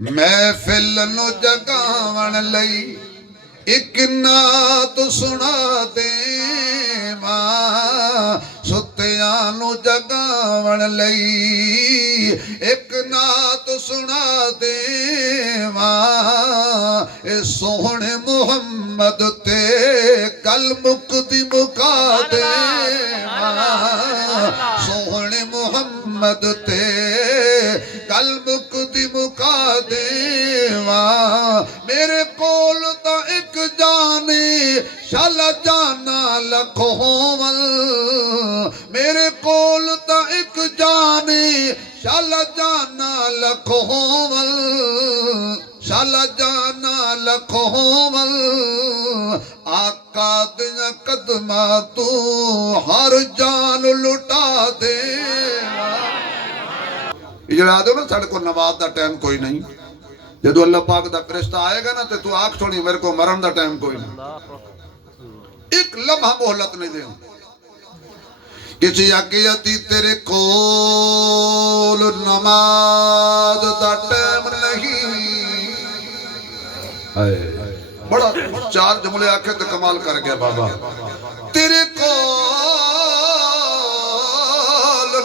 محفل نو جگاون لئی ایک نعت سنا دے ماں ستیاں نو جگاون لئی ایک نعت سنا دے ماں اے سوہنے محمد تے کل مکدی مکا دے ماں سوہنے محمد تے کل مکدی مکا دے ماں میرے کول تا ایک جانی شال جانا لکھو ول میرے کول تا ایک جانی شال جانا لکھو ول شال جانا لکھو ول آقا دیا قدمہ تو ہر جان لٹا دے اجڑا دو نا ساڑھے کو نواز دا ٹائم کوئی نہیں جدو اللہ پاک دا فرشتہ آئے گا نا تو آنکھ چھوڑی میرے کو مرن دا ٹائم کوئی نہیں ایک لمحہ مہلت نہیں دیں کسی عقیدتی تیرے کول نماز دا ٹائم نہیں بڑا چار جملے آکھے تو کمال کر گیا بابا تیرے کول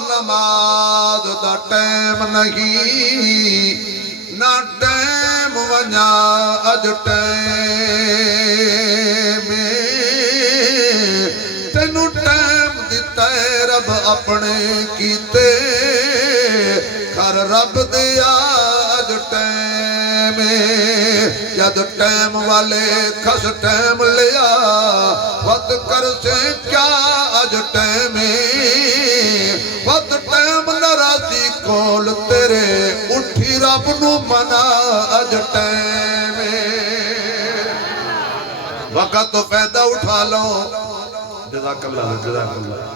نماز دا ٹائم نہیں نہ ٹائم ونیا اج ٹائم تینو ٹائم دیتا ہے رب اپنے کیتے کر رب دیا اج ٹائم جد ٹائم والے کھس ٹائم لیا وقت کر سے کیا اج ٹائم وقت ٹائم ناراضی کول تیرے اٹھی رب نو منا اج ٹائم وقت تو فائدہ اٹھا لو جزاک اللہ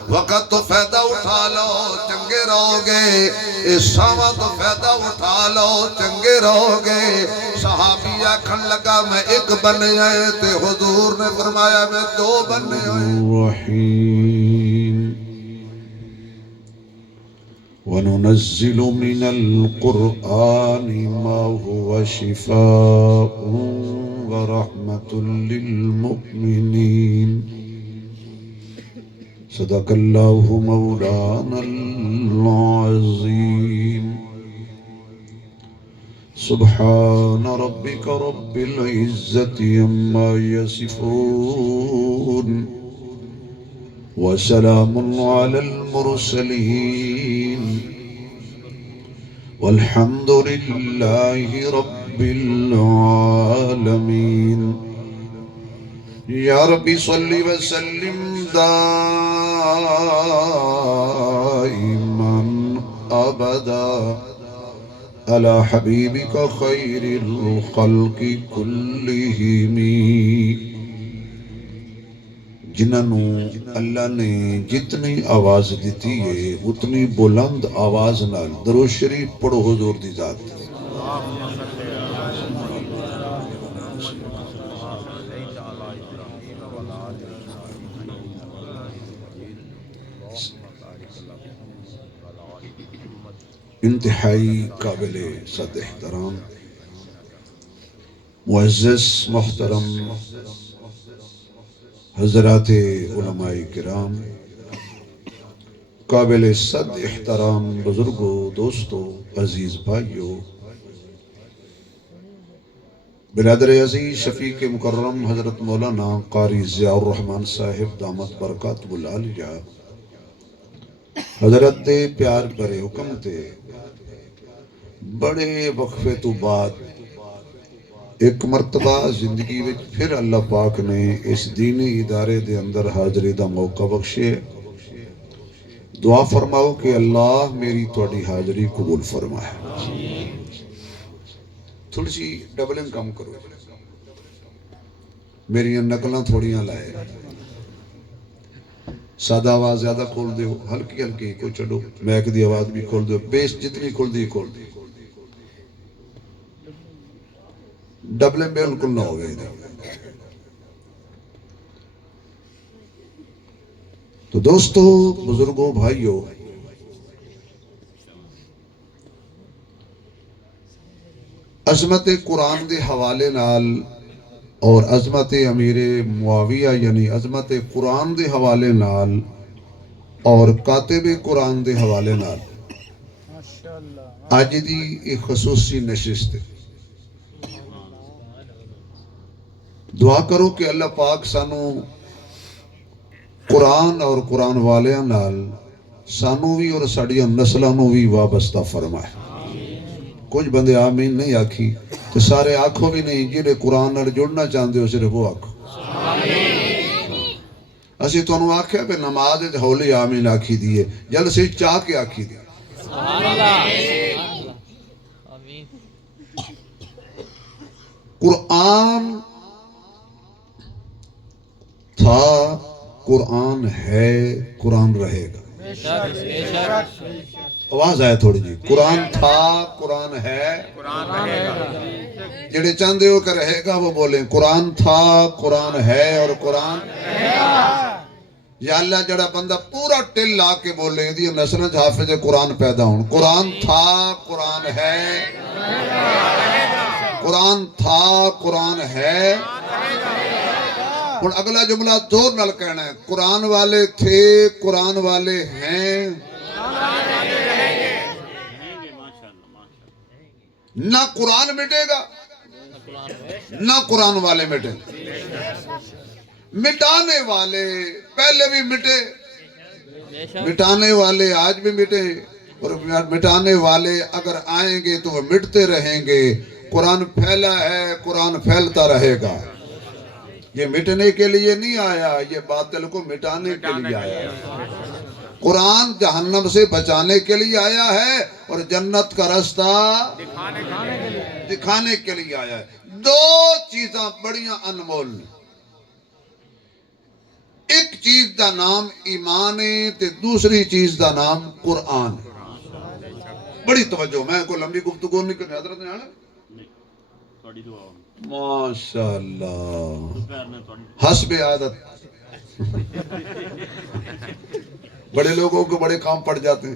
وقت تو فائدہ اٹھا لو چنگے رہو گے اس ساما تو فائدہ اٹھا لو چنگے رہو گے صحابی آکھن لگا میں ایک بن جائے تے حضور نے فرمایا میں دو بن جائے وننزل من القرآن ما هو شفاء ورحمة للمؤمنين صدق الله مولانا العظيم سبحان ربك رب العزة عما يصفون وسلام على المرسلين والحمد لله رب العالمين يا ربي صل وسلم دائما أبدا على حبيبك خير الخلق كلهم جنہوں اللہ نے جتنی آواز دیتی ہے اتنی بلند آواز نال درود شریف پڑھو حضور دی ذات انتہائی قابل صد احترام معزز محترم حضرات علماء کرام قابل صد احترام بزرگوں دوستوں عزیز بھائیوں برادر عزیز شفیق مکرم حضرت مولانا قاری ضیاء الرحمن صاحب دامت برکات العالیہ حضرت دے پیار برے حکم تے بڑے وقفے تو بعد ایک مرتبہ زندگی وچ پھر اللہ پاک نے اس دینی ادارے دے اندر حاضری دا موقع بخشے دعا فرماؤ کہ اللہ میری توڑی حاضری قبول فرمائے تھوڑی سی ڈبلنگ کام کرو میری نقلیں تھوڑیاں لائے سادہ آواز زیادہ کھول دیو ہلکی ہلکی کو چڑھو میک دی آواز بھی کھول دیو بیس جتنی کھول دی کھول دی ڈبلنگ بالکل نہ ہو گئی دی تو دوستو بزرگوں بھائیوں عظمت قرآن دے حوالے نال اور عظمت امیر معاویہ یعنی عظمت قرآن دے حوالے نال اور کاتب قرآن دے حوالے نال آج دی ایک خصوصی نشست ہے۔ دعا کرو کہ اللہ پاک سانو قرآن اور قرآن والیاں نال سانو بھی اور ساڑیاں نسلانو بھی وابستہ فرمائے۔ کچھ بندے آمین نہیں آکھی تو سارے آنکھوں بھی نہیں، جنہیں قرآن نال جڑنا چاہتے ہو صرف وہ آنکھو۔ اسی تو انہوں آکھے پہ نماز ہولی آمین آکھی دیئے، جل سے چاہ کے آکھی دیئے۔ قرآن تھا، قرآن ہے، قرآن رہے گا۔ آواز آئے تھوڑی جی، قرآن تھا، قرآن ہے، جڑے چاندے ہو کہ رہے گا وہ بولیں قرآن تھا، قرآن ہے اور قرآن یا اللہ جڑا بندہ پورا ٹل لا کے بولے دی نسل حافظ قرآن پیدا ہون۔ قرآن تھا، قرآن ہے، قرآن تھا، قرآن ہے۔ اور اگلا جملہ دور نل کہنا ہے، قرآن والے تھے، قرآن والے ہیں، نہ قرآن مٹے گا نہ قرآن والے مٹے۔ مٹانے والے پہلے بھی مٹے، مٹانے والے آج بھی مٹے، اور مٹانے والے اگر آئیں گے تو وہ مٹتے رہیں گے۔ قرآن پھیلا ہے، قرآن پھیلتا رہے گا۔ یہ مٹنے کے لیے نہیں آیا، یہ باطل کو مٹانے کے لیے آیا ہے۔ قرآن جہنم سے بچانے کے لیے آیا ہے اور جنت کا رستہ دکھانے کے لیے آیا ہے۔ دو چیزاں بڑیاں انمول نے، ایک چیز دا نام ایمان ہے تے دوسری چیز دا نام قرآن ہے۔ بڑی توجہ، میں کوئی لمبی گفتگو نہیں کرنے، حضرت نے آنا ماشاءاللہ حسب عادت بڑے لوگوں کو بڑے کام پڑ جاتے ہیں۔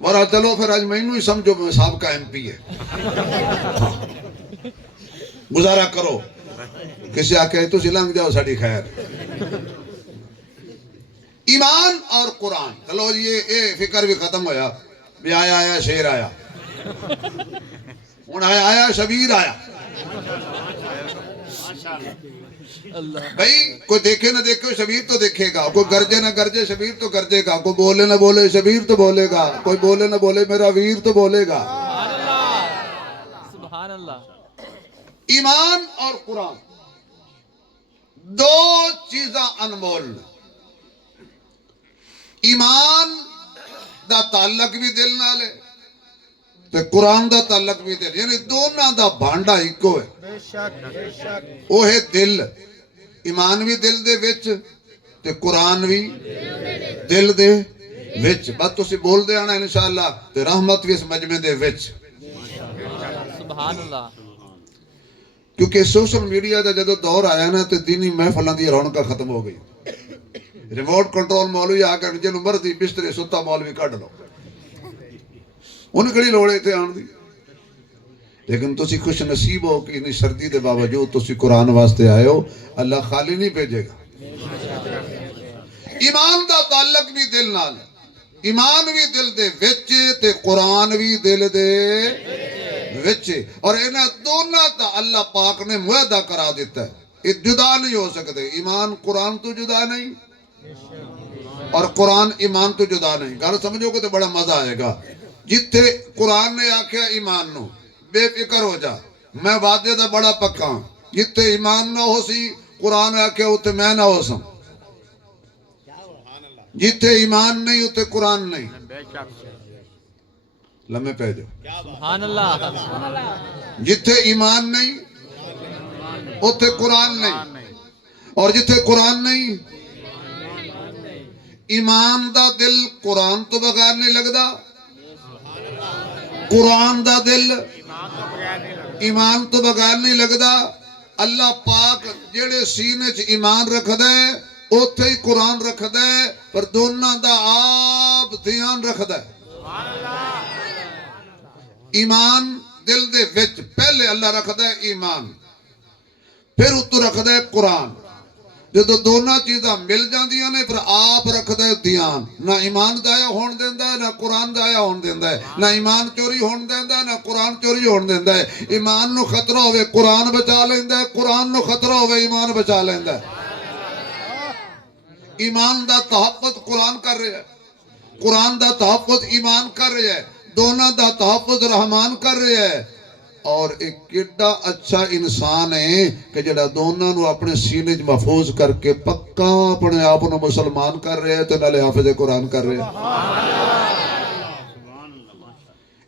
ورہ چلو پھر آج میں ہی سمجھو میں صاحب کا ایم پی ہے، گزارا کرو، کسی آکے تو سلنگ جاؤ ساڑی خیر۔ ایمان اور قرآن، چلو یہ فکر بھی ختم ہویا، بھی آیا شیر آیا، ان آیا شبیر آیا۔ بھئی کوئی دیکھے نہ دیکھے شبیر تو دیکھے گا، کوئی گرجے نہ گرجے شبیر تو گرجے گا، کوئی بولے نہ بولے شبیر تو بولے گا، کوئی بولے نہ بولے میرا ویر تو بولے گا۔ سبحان اللہ۔ ایمان اور قرآن دو چیزاں انمول۔ ایمان دا تعلق بھی دل نال ہے تے قرآن دا تعلق بھی دل، یعنی دونوں دا بھانڈا ایکو ہے، وہ ہے دل۔ ایمان بھی دل دے وچ تے قرآن بھی دل دے وچ۔ بات تو سی بول دے آنا انشاءاللہ تے رحمت بھی اس مجمع دے وچ۔ سبحان اللہ۔ کیونکہ سوشل میڈیا دا جدو دور آیا نا تے دینی محفلوں دی رونقاں ختم ہو گئی۔ ریموٹ کنٹرول مولوی آ کر جنوں مرضی بسترے ستا مولوی کڈ لو، انہیں کڑی لوڑے تھے آن دی۔ لیکن تسی خوش نصیب ہو کہ انہیں سردی دے باوجود تسی قرآن واسطے آئے ہو، اللہ خالی نہیں بھیجے گا۔ ایمان دا تعلق بھی دل نال، ایمان بھی دل دے وچ تے قرآن بھی دل دے وچ، اور انہیں دونوں دا اللہ پاک نے معاہدہ کرا دیتا ہے، یہ جدا نہیں ہو سکتے۔ ایمان قرآن تو جدا نہیں اور قرآن ایمان تو جدا نہیں۔ گل سمجھو گے تو بڑا مزہ آئے گا۔ جتھے قرآن نے آکھیا ایمان نو بے فکر ہو جا، میں وعدے دا بڑا پکا ہوں، جتھے ایمان نہ ہو سی قرآن آکھیا اتھے میں نہ ہو سم، جتھے ایمان نہیں اتھے قرآن نہیں۔ لمحے پہ جو سبحان اللہ۔ جتھے ایمان نہیں اتھے قرآن نہیں، اور جتھے قرآن نہیں ایمان دا دل قرآن تو بغیر نہیں لگدا، قرآن دا دل ایمان تو بغیر نہیں لگدا۔ اللہ پاک جڑے سینے چ ایمان رکھ دے اوتھے ہی قرآن رکھ دے، پر دونوں دا آپ دھیان رکھ دے۔ ایمان دل دے وچ پہلے اللہ رکھدا ہے ایمان، پھر اتو رکھدا ہے قرآن۔ جدو دونوں چیزاں مل جاندیاں نے پھر آپ رکھدا ہے دھیان، نہ ایمان ضائع ہون دیندا ہے نہ قرآن ضائع ہون دیندا ہے، نہ ایمان چوری ہون دیندا ہے نہ قرآن چوری ہون دیندا ہے۔ ایمان نو خطرہ ہوئے قرآن بچا لیندا ہے، قرآن نو خطرہ ہوئے ایمان بچا لیندا ہے۔ ایمان دا تحفظ قرآن کر رہا ہے، قرآن دا تحفظ ایمان کر رہا ہے، دونوں دا تحفظ رحمان کر رہا ہے۔ اور ایک کیڈا اچھا انسان ہے کہ جڑا دونوں نو اپنے سینے محفوظ کر کے پکا اپنے آپ نو مسلمان کر رہے ہیں تو نالے حافظ قرآن کر رہے ہیں۔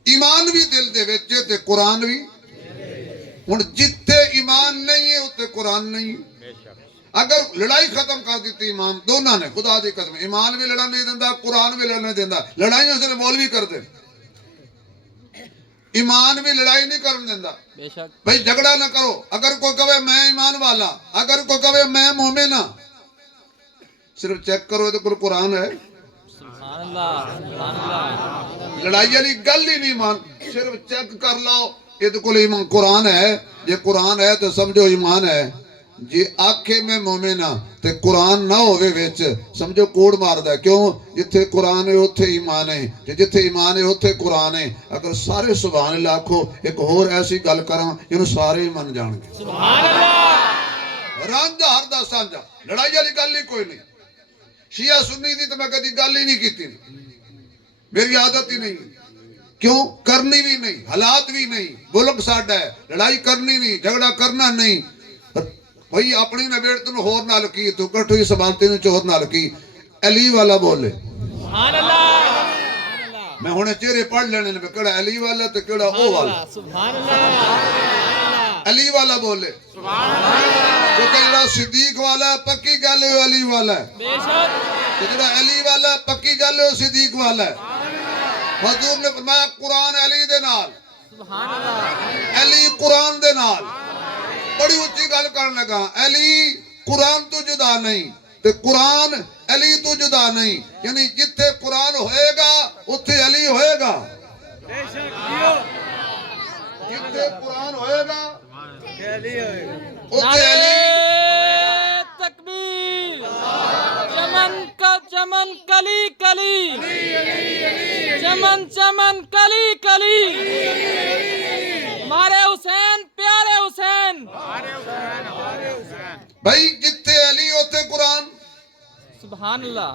ایمان بھی دل دے وچ تے قرآن بھی۔ ہن جتھے ایمان نہیں ہے اتنے قرآن نہیں۔ اگر لڑائی ختم کر دیتی ایمان دونوں نے، خدا دی قسم، ایمان بھی لڑا نہیں دیندا قرآن بھی لڑنے دیندا، لڑائیوں سے مولوی کر دے، ایمان بھی لڑائی نہیں کرن دیندا۔ بے شک بھئی جھگڑا نہ کرو، اگر کوئی کہے میں ایمان والا، اگر کوئی کہے میں مومن ہاں، صرف چیک کرو تو کوئی قرآن ہے؟ سبحان اللہ سبحان اللہ لڑائی والی گل ہی نہیں مان، صرف چیک کر لاؤ یہ تو کوئی ایمان قرآن ہے، یہ قرآن ہے تو سمجھو ایمان ہے۔ جی آنکھیں میں مومن ہاں تے قرآن نہ ہوئے ویچ سمجھو کوڑ ماردا ہے، کیوں؟ جتھے قرآن ہے اتھے ایمان ہے، جتھے ایمان ہے اتھے قرآن ہے۔ اگر سارے سبحان اللہ آکھو ایک اور ایسی گل کراں جنہوں سارے ہی من جان گے۔ سبحان اللہ رانجا ہر دا سانجا، لڑائی والی گل ہی کوئی نہیں۔ شیعہ سنی دی تو میں کدی گل ہی نہیں کیتی، میری عادت ہی نہیں، کیوں؟ کرنی بھی نہیں، حالات بھی نہیں، ملک ساڈا ہے، لڑائی کرنی نہیں، جھگڑا کرنا نہیں۔ بھئی اپنی نبیڑ تن ہور نال کی تو کٹھوئی سبانتی نے چور نال کی۔ علی والا بولے سبحان اللہ میں ہونے چہرے پڑھ لینے میں کڑا علی والا تو کڑا او والا۔ سبحان اللہ علی والا بولے کیونکہ جڑا صدیق والا ہے پکی گل ہے علی والا ہے، بے شک جڑا علی والا ہے پکی گل ہے صدیق والا ہے۔ حضور نے فرمایا قرآن علی دے نال، سبحان اللہ علی قرآن دے نال۔ بڑی اچھی گل کرنے لگا، علی قرآن تو جدا نہیں تے قرآن علی تو جدا نہیں، یعنی جتھے قرآن ہوئے گا اتھے علی ہوئے گا، جتھے قرآن ہوئے گا اتھے نعرہ علی۔ تکبیر چمن کا چمن کلی کلی چمن چمن کلی کلی مارے حسین پیارے حسین بھائی جتھے علی اتھے قرآن، سبحان اللہ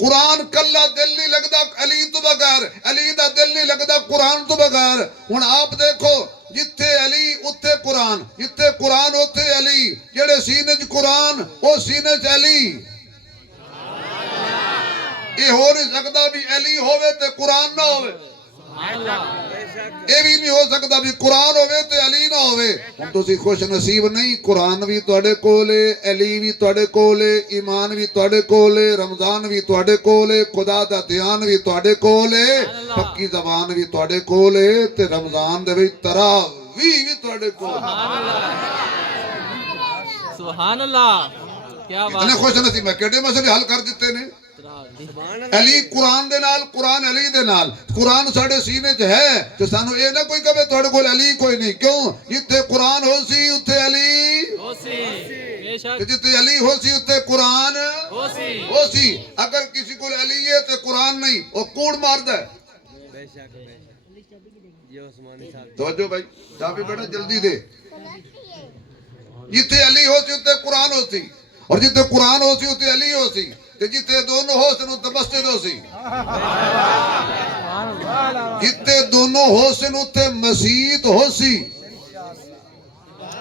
قرآن کلا دل نہیں لگدا علی تو بغیر، علی دا دل نہیں لگدا قرآن تو بغیر۔ ہن آپ دیکھو جتھے علی اتھے قرآن، جتھے قرآن اتھے علی، جڑے سینے چ قرآن او سینے چ علی۔ یہ ہو نہیں سکتا بھی علی ہوئے تے قرآن نہ ہوئے، سبحان اللہ یہ بھی نہیں ہو سکتا بھی قرآن ہوئے تے علی نہ ہوئے۔ ہم تو خوش نصیب نہیں، قرآن بھی تواڈے کولے، علی بھی تواڈے کولے، ایمان بھی تواڈے کولے، رمضان بھی تواڈے کولے، خدا دا دھیان بھی تواڈے کولے، پکی زبان بھی تواڈے کولے تے رمضان دے وچ تراویح بھی تواڈے کولے۔ سبحان اللہ کیا اتنے بات خوش نصیب میں کیڑے مسئلے حل کر دیتے نے۔ علی قرآن دے نال، قرآن علی دے نال، قرآن ساڑے سینے چ ہے تو سانو اے نہ کوئی کہے تھوڑے کول علی کوئی نہیں، کیوں؟ جتھے قرآن ہو سی اتھے علی ہو سی بے شک جتھے علی ہو سی اتھے قرآن ہو سی ہو سی۔ اگر کسی کو علی ہے تو قرآن نہیں، وہ کوڑ ماردا ہے۔ توجہ بھائی چابی بیٹا جلدی دے۔ جتھے علی ہو سی اتھے قرآن ہو سی، اور جتھے قرآن ہو سی اتھے علی ہو سی، تے جتھے دونوں ہو سن اتھے مسجد ہو سی، جتھے دونوں ہو سن اتھے مسجد ہو سی،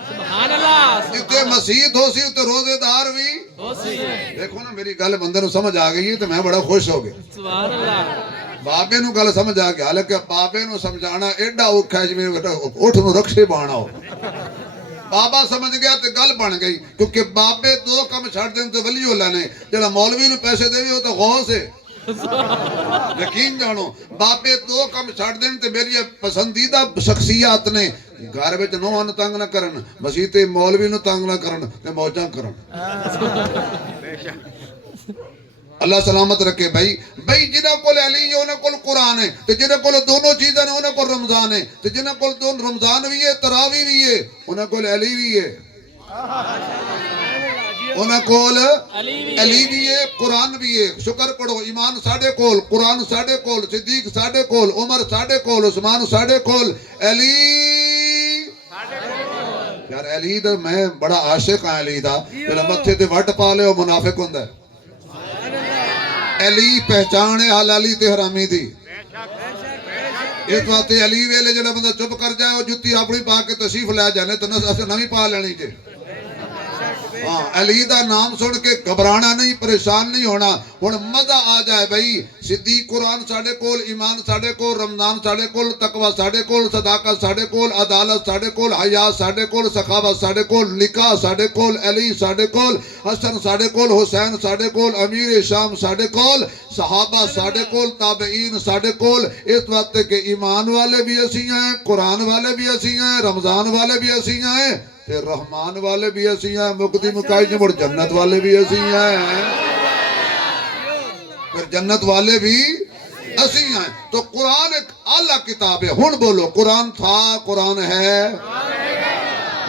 سبحان اللہ جتھے مسجد ہو سی اتھے روزے دار بھی ہو سی دیکھو نا میری گل بندے نو سمجھ آ گئی ہے تو میں بڑا خوش ہو گیا۔ سبحان اللہ بابے نو گل سمجھ آ گیا، حالانکہ بابے نو سمجھانا ایڈا اوکھا ہے جویں اٹھ نو رکشے بانا ہو۔ بابا سمجھ گیا تو گل بن گئی، کیونکہ بابے دو کم چھڑ دیں تو ولی اللہ نے، جڑا مولوی نو پیسے دے ہو تو غوث ہے، یقین جانو۔ بابے دو کم چھڑ دیں تو میری پسندیدہ شخصیات نے، گھر وچ نوہاں نو تنگ نہ کرن، مسیح تے مولوی نو تنگ نہ کرن تے موجاں کرن۔ اللہ سلامت رکھے بھائی جنہاں کول علی ہے انہاں کول قرآن ہے تے جنہاں کول دونوں چیزاں نے انہاں کول رمضان ہے تے جنہاں کول دونوں رمضان بھی ہے تراویح بھی ہے انہاں کول علی بھی ہے انہاں کول علی بھی ہے قرآن بھی ہے شکر پڑھو ایمان ساڑھے کول قرآن ساڑھے کول صدیق ساڑھے کول عمر ساڑھے کول عثمان ساڑھے کول علی یار علی دا میں بڑا عاشق ہاں علی دا جڑا متھے تے وٹ پا لے او منافق ہوندا ہے علی پہچان ہے حلالی تے حرامی دی اس واسطے علی ویلے جڑا بندہ چپ کر جائے وہ جتی اپنی پا کے تشریف لے جانے تو نویں پا لینی جے ہاں علی دا نام سن کے گھبرانا نہیں پریشان نہیں ہونا ہن مزہ آ جائے بھائی صدیق قرآن ساڑھے کول ایمان ساڑھے کول رمضان ساڑھے کول تقوی ساڑھے کول صداقت ساڑھے کول عدالت ساڑھے کول حیا ساڑھے کول سخاوت ساڑھے کول نکاح ساڑھے کول علی ساڑھے کول حسن ساڑھے کول حسین ساڑھے کول امیر شام ساڑھے کول صحابہ ساڑھے کول تابعین ساڑھے کول اس وقت کے ایمان والے بھی اسی ہیں قرآن والے بھی اسی ہیں رمضان والے بھی اسی ہیں تے رحمان والے بھی اسی ہیں مقدی مکائی جمڑ جنت والے بھی اسی ہیں پھر جنت والے بھی اسی ہیں تو قرآن ایک اعلیٰ کتاب ہے ہن بولو قرآن تھا قرآن ہے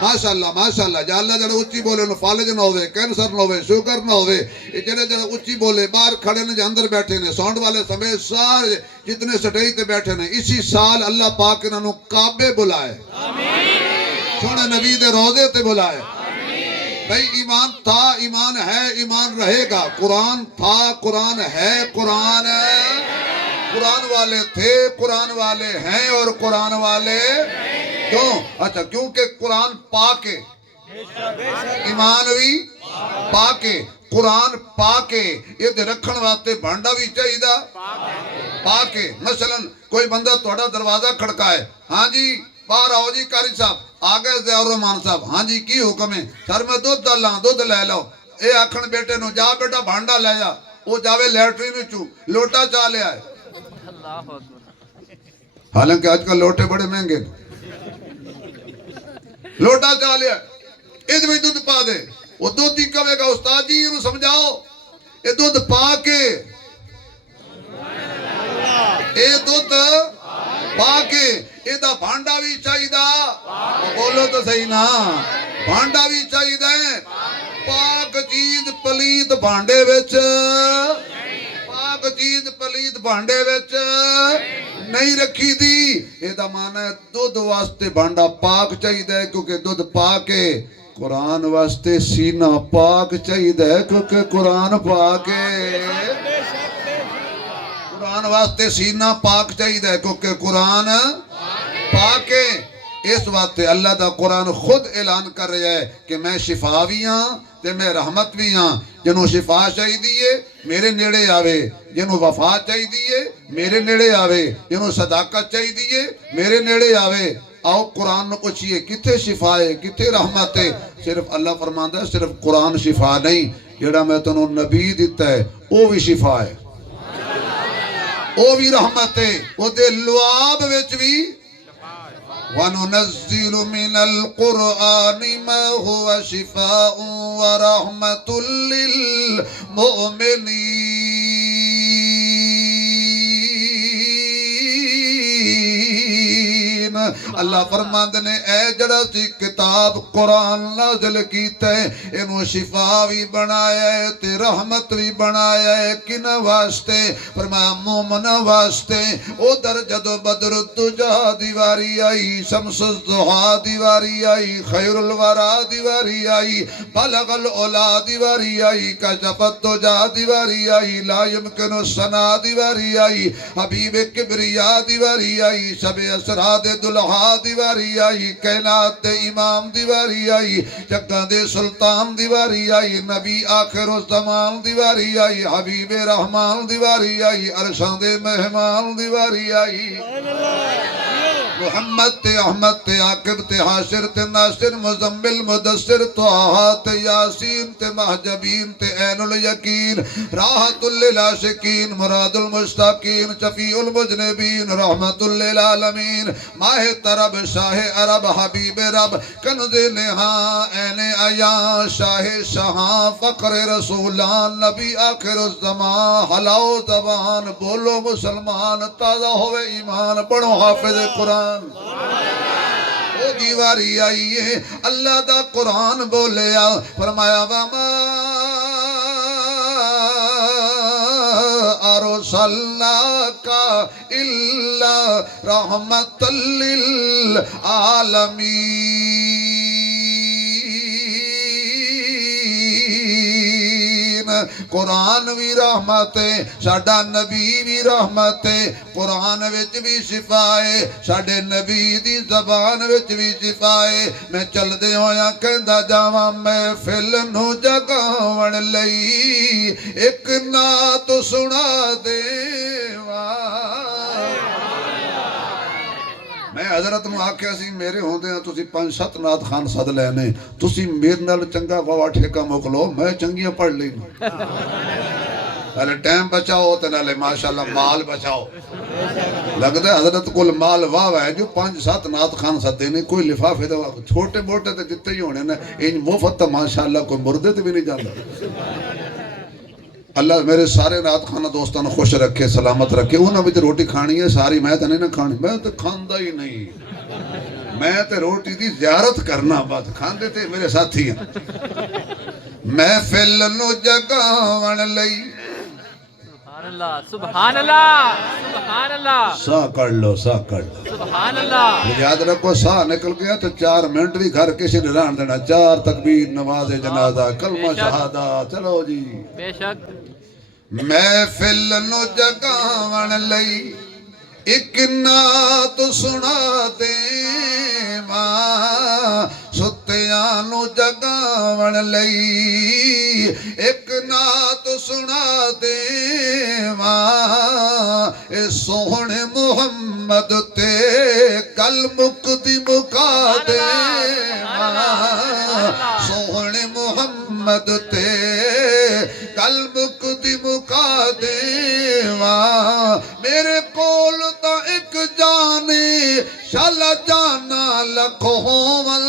ماشاءاللہ جا اللہ جڑا اچھی بولے انہوں فالج نہ ہوئے کینسر نہ ہوئے شوگر نہ ہوئے جڑے اچھی بولے باہر کھڑے نے اندر بیٹھے نے ساؤنڈ والے سمیت سارے جتنے سٹیج تے بیٹھے نے اسی سال اللہ پاک انہوں نے کعبے بلائے سونے نبی دے روضے تے بلائے بھئی ایمان تھا ایمان ہے ایمان رہے گا قرآن تھا قرآن ہے قرآن والے تھے قرآن والے ہیں اور قرآن والے کیوں اچھا کیونکہ قرآن پاک ہے ایمان بھی پاک ہے قرآن پاک ہے یہ دے رکھن واسطے بھانڈا بھی چاہیے پاک ہے مثلا کوئی بندہ تھوڑا دروازہ کھڑکائے ہاں جی باہر آؤ جی قاری صاحب آگے زیور رحمان صاحب ہاں جی کی حکم ہے سر میں دودھ ڈالاں دودھ لے لو اے آکھن بیٹے نو جا بیٹا بھانڈا لے جا وہ جاوے لیٹرین وچوں لوٹا چا لے آئے حالانکہ آج کل لوٹے بڑے مہنگے لوٹا چا لے آئے اس میں دودھ پا دے وہ دودھ ہی کہے گا استاد جی انہوں سمجھاؤ اے دودھ پا کے اے دودھ پا کے ایدہ بھانڈا بھی چاہیے بولو تو صحیح نا بھانڈا بھی چاہیے پاک چیز پلیت بھانڈے وچ پاک چیز پلیت بھانڈے وچ نہیں رکھی دی ایدہ مانا ہے دودھ واسطے بھانڈا پاک چاہیے کیونکہ دودھ پاک ہے قرآن واسطے سینہ پاک چاہیے کیونکہ قرآن پاک ہے قرآن واسطے سینہ پاک چاہیے کیونکہ قرآن پاک ہے اس وقت اللہ دا قرآن خود اعلان کر رہا ہے کہ میں شفا بھی ہاں تے میں رحمت بھی ہاں جنہوں شفا چاہیے میرے نیڑے آوے جنہوں وفا چاہیے میرے نیڑے آوے جنہوں صداقت چاہیے میرے نیڑے آوے آؤ قرآن نو پوچھئے کتے شفا ہے کتے رحمت ہے صرف اللہ فرماندا ہے صرف قرآن شفا نہیں جڑا میں تنوں نبی دیتا ہے وہ بھی شفا ہے وہ بھی رحمت ہے وہ دے لعاب وچ بھی وَنُنَزِّلُ مِنَ الْقُرْآنِ مَا هُوَ شِفَاءٌ وَرَحْمَةٌ لِّلْمُؤْمِنِينَ اللہ فرماندے نے اے جڑا سی کتاب قرآن نازل کیتا ہے انہوں شفا بھی بنایا ہے تے رحمت بھی بنایا ہے کن واسطے فرمایا مومن واسطے او در جدو بدر الدجا دیواری آئی شمس الضحا دیواری آئی خیر الورا دیواری آئی بلغ العلا دیواری آئی کشف الدجا دیواری آئی لا يمکن السنا دیواری آئی حبیب کبریا دیواری آئی شب اسراد دلہا دیواری آئی کائنات دے امام دیواری آئی جگہ دے سلطان دیواری آئی نبی آخر الزمان دیواری آئی حبیب رحمان دیواری آئی عرشان دے مہمان دیواری آئی محمد تے احمد تے عاقب تے حاشر تے ناصر مزمل مدثر طٰہٰ تے یاسین تے محجبین تے عین الیقین راحت للعاشقین مراد المشتاقین شفیع المذنبین رحمت للعالمین ماہ طرب شاہ عرب حبیب رب کنز نہاں عین عیاں شاہ شہاں فقر رسولان نبی آخر الزمان حلاو زبان بولو مسلمان تازہ ہوئے ایمان پڑھو حافظ قرآن وہ دیواری آئیے اللہ دا قرآن بولیا فرمایا وَمَا أَرْسَلْنَاكَ إِلَّا رَحْمَةً لِّلْعَالَمِينَ قرآن بھی رحمت ہے ساڈا نبی بھی رحمت ہے قرآن وچ بھی شفا ہے ساڈے نبی دی زبان وچ بھی شفا ہے میں چل دے ہویا کہندا جاواں محفل نو جگاون لئی ایک نعت سنا دیواں میں حضرت نو آکھیا سی میرے ہوندے ہیں تسی 5-7 نعت خان سد لینے تسی میرے نال چنگا واوا ٹھیکا موکلو میں چنگیاں پڑھ لئی نالے ٹائم بچاؤ تے نالے ماشاءاللہ مال بچاؤ لگتا ہے حضرت کل مال واہ ہے جو 5-7 نعت خان سدے نے کوئی لفافے دے چھوٹے موٹے تے جتے ہی ہونے ان مفت ماشاءاللہ کوئی مردے تے بھی نہیں جاندا اللہ میرے سارے نعت خانہ دوستان خوش رکھے سلامت رکھے انہوں بھی تے روٹی کھانی ہے ساری میں تے نہیں نہ کھانی میں تے کھاندا ہی نہیں میں تے روٹی دی زیارت کرنا بات کھاندے تے میرے ساتھی ہیں محفل نو جگاون لئی سبحان اللہ سبحان اللہ سبحان اللہ سا کر لو سا کر لو سبحان اللہ یاد رکھو سا نکل گیا تو 4 منٹ بھی گھر کسی نے ران دینا 4 تکبیر نماز جنازہ کلمہ شہادہ چلو جی بے شک محفل نو جگاون لئی ایک نعت سنا دیواں ستیاں نو جگاون لئی ایک نعت سنا دیواں اے سوہنے محمد تے کل مکدی مکا دیواں سوہنے محمد تے کل مکدی مکا دیواں میرے کول تا ایک جانے شال جانا لکھو ول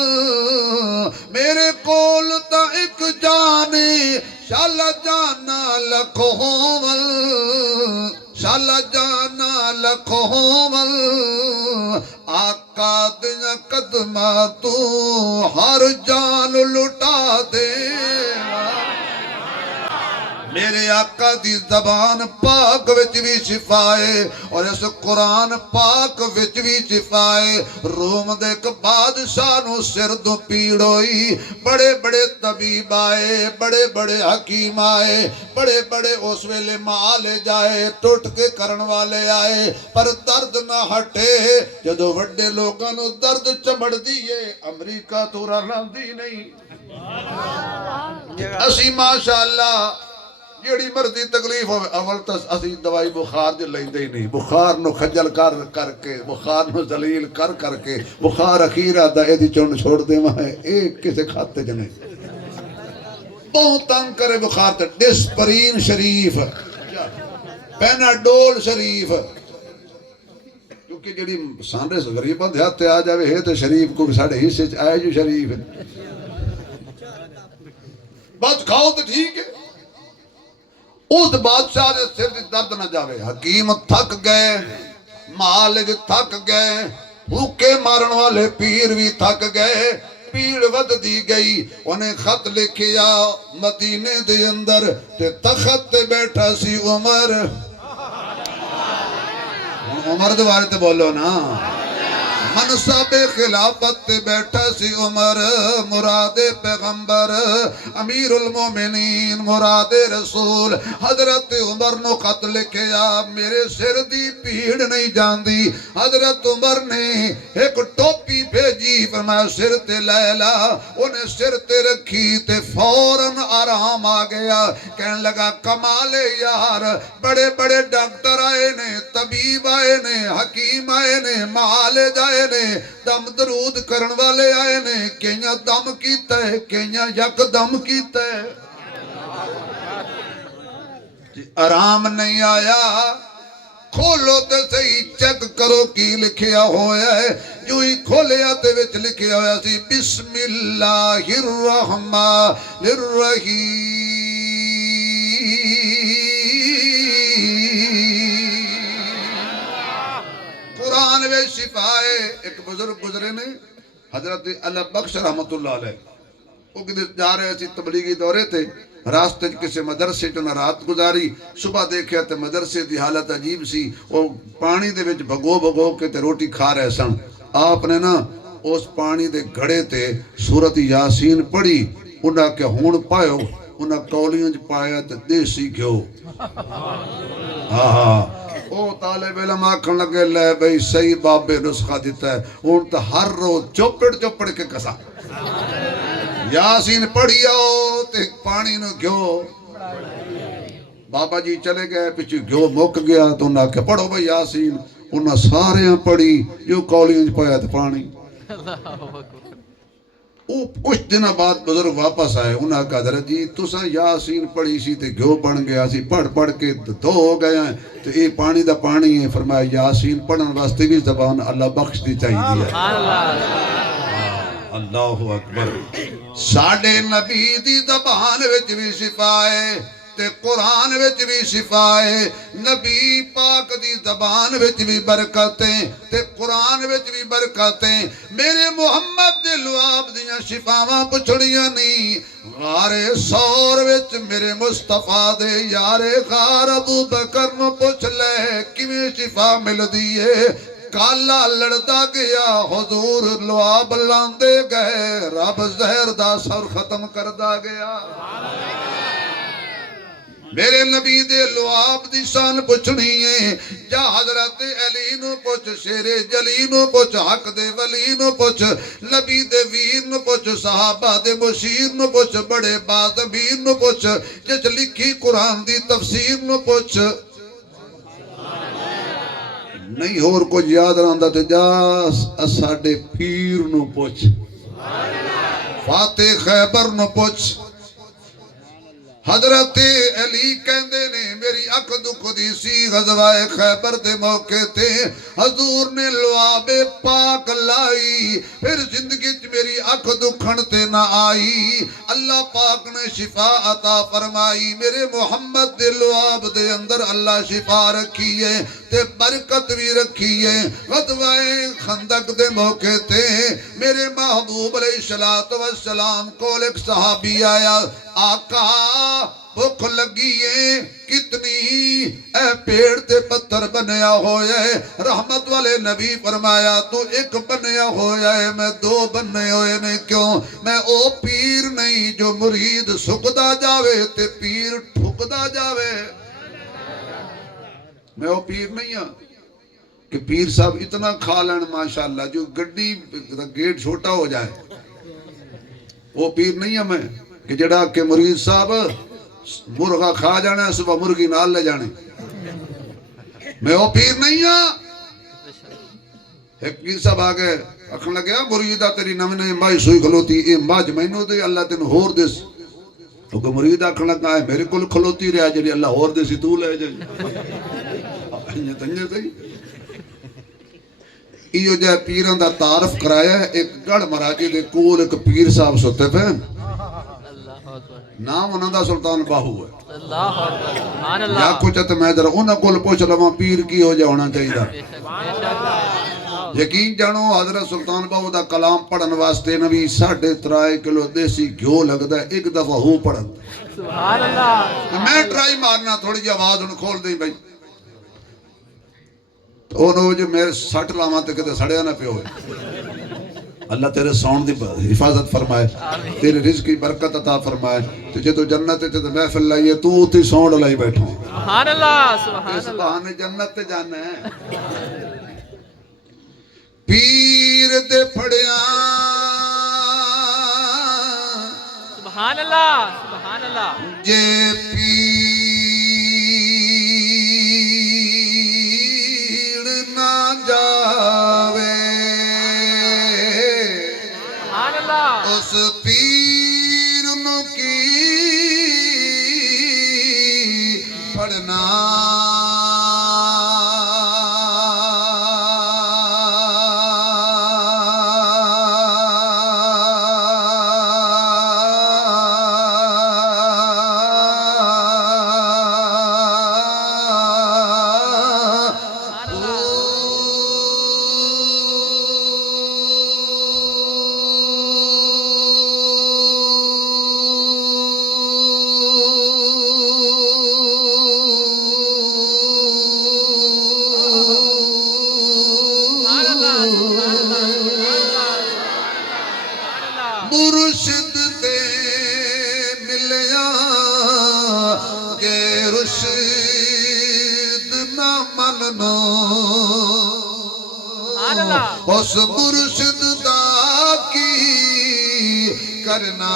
میرے کول تا ایک جانے شال جانا لکھو ول شال جانا لکھو ول آقا دیا قدمہ تو ہر جان لٹا دے میرے آقا دی زبان پاک وچ بھی شفا ہے اور اس قرآن پاک وچ بھی شفا ہے روم دے ایک بادشاہ نو سر دو پیڑ ہوئی بڑے بڑے طبیب آئے بڑے بڑے حکیم آئے بڑے بڑے اس ویلے مال جائے ٹوٹ کے کرن والے آئے پر درد نہ ہٹے جدو وڈے لوگاں نو درد چمڑ دیئے امریکہ تو رلاندی نہیں اسی ماشاءاللہ جیڑی مرضی تکلیف ہوئے اول تس اسی دوائی بخار جو لیندے ہی نہیں بخار نو خجل کر کے بخار نو ذلیل کر کے بخار اخیر آدھا ایدی چون چھوڑ دے وہاں ایک کسے کھاتے جنے بہت تنگ کرے بخار تے ڈسپرین شریف پیناڈول شریف کیونکہ جیڑی سانرے سے غریب بند ہاتھے آ جاوے ہے تو شریف کو ساڑھے حصے آئے جو شریف بس کھاؤ تو ٹھیک ہے اس بادشاہ نے سر دی درد نہ جاوے حکیم تھک گئے مالک تھک گئے بھوکے مارن والے پیر بھی تھک گئے پیڑ ود دی گئی انہیں خط لکھیا مدینے دے اندر تے تخت تے بیٹھا سی عمر دوارے تے بولو نا منصب خلافت تے بیٹھا سی عمر مراد پیغمبر امیر المومنین مراد رسول حضرت عمر نو خط لکھیا میرے سر دی پیڑ نہیں جاندی حضرت عمر نے ایک ٹوپی بھیجی فرمایا سر تے لیلا انہیں سر تے رکھی تے فوراً آرام آ گیا کہنے لگا کمال یار بڑے بڑے ڈاکٹر آئے نے طبیب آئے نے حکیم آئے نے مال جائے آئے نے دم درود کرن والے آئے نے کئیاں دم کیتا ہے کئیاں یک دم کیتا ہے آرام نہیں آیا کھولو تے صحیح چیک کرو کی لکھیا ہویا ہے جو ہی کھولیا تے وچ لکھیا ہویا سی بسم اللہ الرحمن الرحیم قرآن میں شفا ہے ایک بزرگ گزرے نے حضرت اللہ بخش رحمت اللہ علیہ وہ کدھر جا رہے تھے تبلیغی دورے تھے راستے کسی مدرسے جو نہ رات گزاری صبح دیکھیا تے مدرسے دی حالت عجیب سی وہ پانی دے وچ بھگو کے تے روٹی کھا رہے سن آپ نے نا اس پانی دے گھڑے تے سورت یاسین پڑھی انہاں کے ہون پائیو انہاں کولیاں پایا تے دیسی گھیو او طالب علم آکھن لگے لے بھئی صحیح بابے نسخہ دیتا ہے ان تا ہر روز چوپڑ کے کسا یاسین پڑھی آؤ تے پانی نو گھیو بابا جی چلے گئے پچھو گھیو مک گیا تو انہاں کہ پڑھو بھئی یاسین انہاں سارے ہیں پڑھی جو کولیاں پایا تے پانی کچھ دن بعد بزرگ واپس آئے انہاں کہا حضرت جی تساں یاسین پڑھی سی تے گھیو بن گیا سی پڑھ کے دو ہو گئے ہیں تو یہ پانی دا پانی ہے فرمایا یاسین پڑھن واسطے بھی زبان اللہ بخش دی چاہیے اللہ اکبر ساڑھے نبی دی زبان وچ بھی شفا ہے تے قرآن وچ بھی شفا ہے نبی پاک دی زبان وچ بھی برکتیں تے قرآن وچ بھی برکتیں میرے محمد دے لعاب دیاں شفاواں پچھڑیاں نہیں غار سور وچ میرے مصطفیٰ دے یار غار ابو بکر نو پوچھ لے کیویں شفا مل دیئے کالا لڑتا گیا حضور لعاب لاندے گئے رب زہر دا سر ختم کردہ گیا میرے نبی دے لعاب دی شان پچھنی ہے جا حضرت علی نو پوچھ شیر جلی نو پوچھ حق دے ولی نو پوچھ نبی دے ویر نو پوچھ صحابہ دے مشیر نو پوچھ بڑے بادبیر نو پوچھ جس لکھی قرآن دی تفسیر نو پوچھ نہیں اور کو یاد رہندا تے جا اساڈے پیر نو پوچھ فاتح خیبر نو پوچھ حضرت علی کہندے نے میری اکھ دکھ دی سی غزوہ خیبر دے موقع تے حضور نے لعاب پاک لائی پھر زندگی میری اکھ دکھن تے نہ آئی اللہ پاک نے شفا عطا فرمائی میرے محمد دے لعاب دے اندر اللہ شفا رکھی ہے تے برکت بھی رکھی ہے غزوہ خندق دے موقع تے میرے محبوب علیہ السلام کو ایک صحابی آیا آقا بھوک لگی ہے کتنی اے پیڑ تے پتھر بنیا ہویا ہے رحمت والے نبی فرمایا تو ایک بنیا ہویا ہے میں دو بننے ہوئے نے کیوں میں او پیر نہیں جو مرید سکدا جاوے تے پیر ٹھکدا جاوے میں او پیر نہیں ہاں کہ پیر صاحب اتنا کھا لین ماشاءاللہ جو گڈی گیٹ چھوٹا ہو جائے وہ پیر نہیں ہاں میں کہ جڑا کہ مرید صاحب مرغا کھا جانا ہے صبح مرغی نال لے جانے میں وہ پیر نہیں ہاں ایک پیر صاحب آگے اکھن لگیا مریدہ تیری نمنے مائی سوئی کھلوتی اے ماج مینو دے اللہ تین ہور دیس تو کہ مریدہ اکھن لگا ہے میرے کل کھلوتی رہا جلی اللہ ہور دیسی تو لے جائے تنجے تھی ایو جائے پیران دا تعارف کرایا ہے ایک گڑھ مراجی دے کول ایک پیر صاحب سوتے پہ نام انہوں دا سلطان باہو ہے یا کچھ ہے تو میں در انہوں کول پوچھ لما پیر کی ہو جائے ہونا چاہیے یقین جانو حضرت سلطان باہو دا کلام پڑھن واسطے نبی 3.5 کلو دیسی گھیو لگ دا ایک دفعہ ہو پڑھن میں ٹرائی مارنا تھوڑی جی آواز انہوں کھول دیں بھائی تو انہوں جو میرے 60 لاما تے کہتے سڑیا نہ پہ ہوئے اللہ تیرے ساؤنڈ دی حفاظت فرمائے تیرے رزق کی برکت عطا فرمائے تجھے تو جنت تے محفل لائیے تو تی ساؤنڈ لائی بیٹھو سبحان اللہ سبحان اللہ جنت تے جانا ہے پیر دے پھڑیاں سبحان اللہ سبحان اللہ جے پیر نہ جاوے اس پیر نو کی پڑھنا مرشد دے ملیا گے رشد نہ منو اس مرشد دا کی کرنا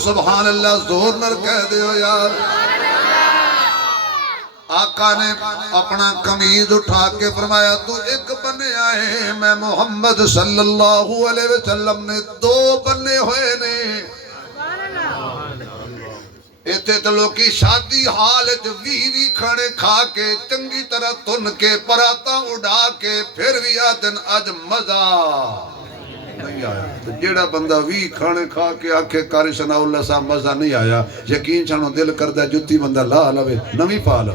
سبحان اللہ زور نر کہہ دیو یار آقا نے اپنا قمیض اٹھا کے فرمایا تو ایک بنے آئے میں محمد صلی اللہ علیہ وسلم نے دو بنے ہوئے نے ایتے تو لوکی شادی حال وی کھانے کھا کے چنگی طرح تن کے پراتا اڑا کے پھر بھی آدن اج مزہ نہیں آیا تو جیڑا بندہ وی کھانے کھا کے آکھے کاری ثناء اللہ صاحب مزہ نہیں آیا یقین چھانو دل کردہ جتی بندہ لا لوے نمی پا لو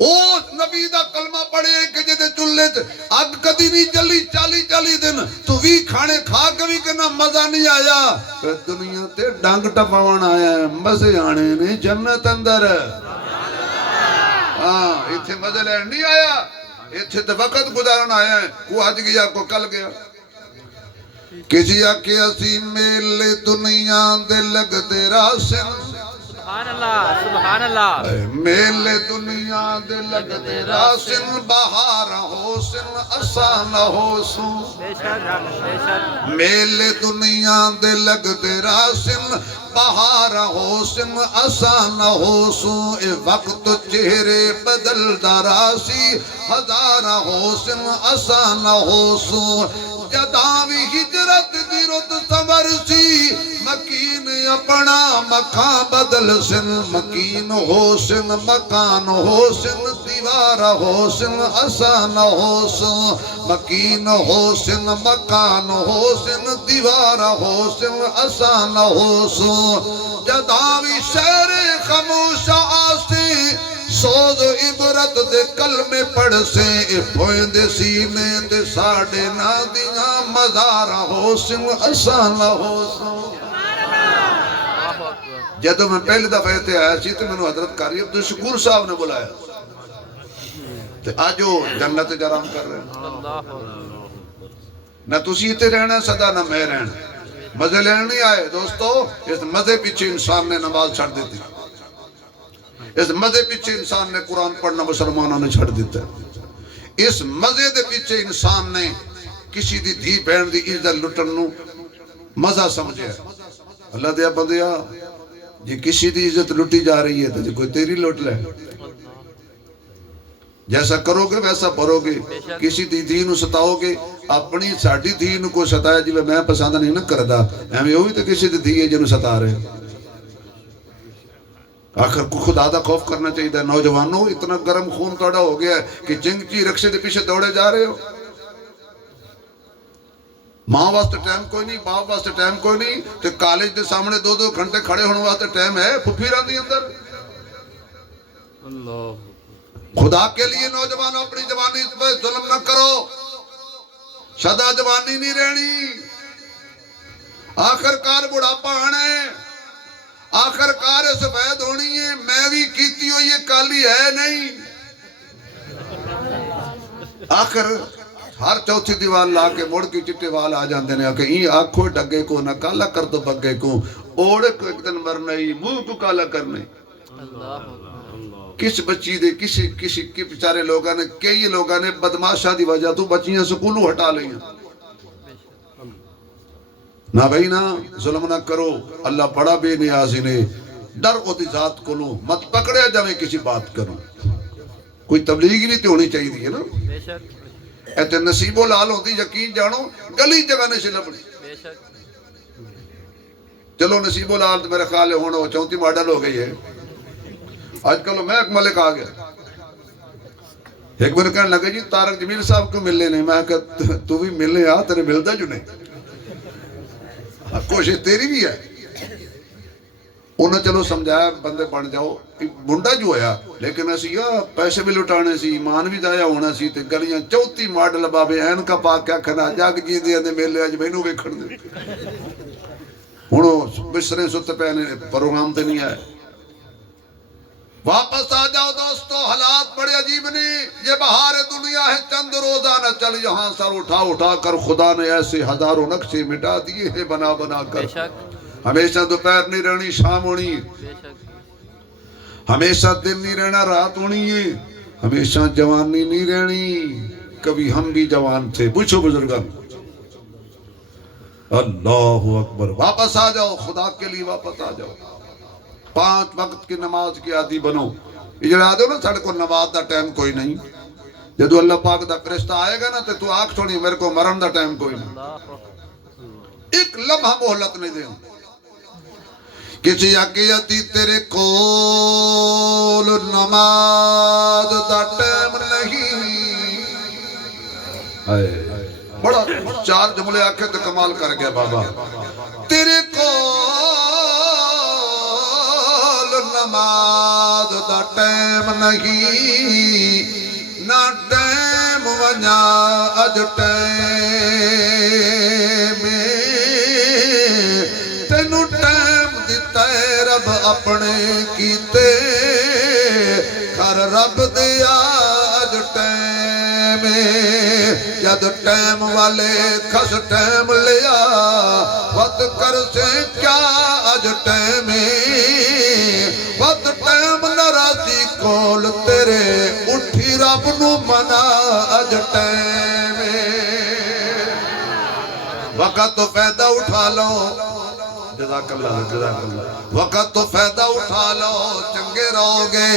اس نبی دا کلمہ پڑھے کہ جدے چلے اگ کدی نہیں جلی 40 دن تو وی کھانے کھا کے بھی کہنا مزہ نہیں آیا دنیا تے ڈانگ ٹپاون آیا ہے مزے آنے نے جنت اندر ہاں ایتھے مزے لین نہیں آیا ایتھے تو وقت گزارن آیا ہے کو آج گیا کو کل گیا کسی آکے اسی میل دنیا دے لگ دے راسن سبحان اللہ سبحان اللہ میل دنیا دے لگ دے راسن بہار حسن آسان حسن میل دنیا دے لگ دے راسن بہار حسن آسان حسن اے وقت چہرے بدل دراسی ہزار حسن آسان حسن جداوی ہجرت دی رت سمر سی مکین اپنا مکان بدل سن مکین حسن مکان حسن دیوار حسن آسان حسن مکین حسن مکان حسن دیوار حسن آسان حسن جداوی شہر خاموش آسی سوز عبرت دے کلمے پڑھ سے پوئند سینے دے ساڑے نادیاں مزار حسن آسان حسن جدو میں پہلے دفعہ تے آیا سی تو میں نے حضرت قاری عبدالشکور صاحب نے بلایا تو آج وہ جنت جرام کر رہے ہیں نہ تسی تے رہنا صدا نہ میں رہنا مزے لینے نہیں آئے دوستو اس مزے پیچھے انسان نے نماز چھڑ دیتی اس مزے پیچھے انسان نے قرآن پڑھنا مسلمانوں نے چھڑ دیتا ہے اس مزے دے پیچھے انسان نے کسی دی دھی بہن دی عزت لٹن نو مزہ سمجھے اللہ دیا بندیا جی کسی دی عزت لٹی جا رہی ہے تو جی کوئی تیری لٹ لے جیسا کرو گے ویسا پڑھو گے کسی دی دھی نو ستاؤ گے اپنی ساڑی دھی نو کو ستایا جی میں پسند نہیں نہ کردہ ہمیں ہوئی تو کسی دی دھی ہے جنہوں ستا رہے آخر کو خدا دا خوف کرنا چاہیے نوجوانوں اتنا گرم خون توڑا ہو گیا ہے کہ جنگ چی رکشے دے پیچھے دوڑے جا رہے ہو ماں واسطے ٹائم کوئی نہیں باپ واسطے ٹائم کوئی نہیں تو کالج دے سامنے 2 گھنٹے کھڑے ہونے واسطے ٹائم ہے پھپھی راندی اندر خدا کے لیے نوجوانوں اپنی جوانی اس پر ظلم نہ کرو شدہ جوانی نہیں رہنی آخرکار بڑھاپا آنا ہے، آخرکار سفید ہونی ہے، میں بھی کیتی ہو یہ کالی ہے نہیں، آخر ہر چوتھی دیوار لا کے مڑ کی چٹے وال آ جاندے نے کہ این آنکھوں ڈگے کو نہ کالا کر دو بگے کو، اوڑے کو ایک دن مرنا ہی منہ کو کالا کرنے۔ کس بچی دے کسی کی بچارے لوگاں نے کئی لوگاں نے بدماشا دی وجہ تو بچیاں سکولوں ہٹا لیں، نہ بھائی نہ ظلم نہ کرو، اللہ بڑا بے نیازی نے، ڈر او دی ذات کو لو، مت پکڑے جاویں کسی بات کرو، کوئی تبلیغ نہیں تے ہونی چاہیے دی ہے نا، ایتے نصیب و لال ہوتی یقین جانو گلی جگہ نے سے لبنی، چلو نصیب و لال تو میرے خیال ہے ہونا 34 ماڈل ہو گئی ہے، آج کل میں ایک ملک آ گیا، ایک بار کہنے لگے جی طارق جمیل صاحب کو ملنے نہیں، میں کہا تو بھی ملنے آ تیرے ملتا جو نہیں، کوشش تیری بھی ہے، انہوں چلو سمجھایا بندے بن جاؤ، منڈا جو ہویا لیکن اسی پیسے بھی لٹانے سی، ایمان بھی دایا ہونا سی، تے گلیاں 34 ماڈل بابے این کا پاک کیا کھنا جاگ جی دیا دے میلے آج مینوں کے کھڑ دے، انہوں بسرے ستے پہنے پروگرام تے نہیں آئے۔ واپس آ جاؤ دوستو، حالات بڑے عجیب نہیں، یہ بہار دنیا ہے، چند روزہ نہ چل یہاں سر اٹھا اٹھا کر، خدا نے ایسے ہزاروں نقشے مٹا دیے ہیں بنا بنا کر، ہمیشہ دوپہر نہیں رہنی شام ہونی، ہمیشہ دن نہیں رہنا رات ہونی ہے، ہمیشہ جوانی نہیں رہنی، کبھی ہم بھی جوان تھے، پوچھو بزرگان، اللہ اکبر، واپس آ جاؤ، خدا کے لیے واپس آ جاؤ، 5 وقت کی نماز کی عادی بنو، اجڑا دو نا ساڑھے کو نماز دا ٹائم کوئی نہیں، جدو اللہ پاک دا فرشتہ آئے گا نا تو آنکھ چھوڑی میرے کو مرن دا ٹائم کوئی نہیں، ایک لمحہ مہلت نہیں دیں، کسی عقیدتی تیرے کول نماز دا ٹائم نہیں، بڑا 4 جملے آکھے تو کمال کر گیا بابا، تیرے کول نماز دا ٹائم نہیں، نہ ٹائم ونیا اج ٹائم تینو ٹائم دیتا ہے رب اپنے کیتے، کر رب دیا اج ٹائم، جد ٹائم والے کھس ٹائم لیا، وقت کر سے کیا اج ٹائم، وقت ٹائم ناراضی کول تیرے، اٹھی رب نو منا اج ٹائم، وقت تو فائدہ اٹھا لو، جزاک اللہ جزاک اللہ، وقت تو فائدہ اٹھا لو چنگے رہو گے،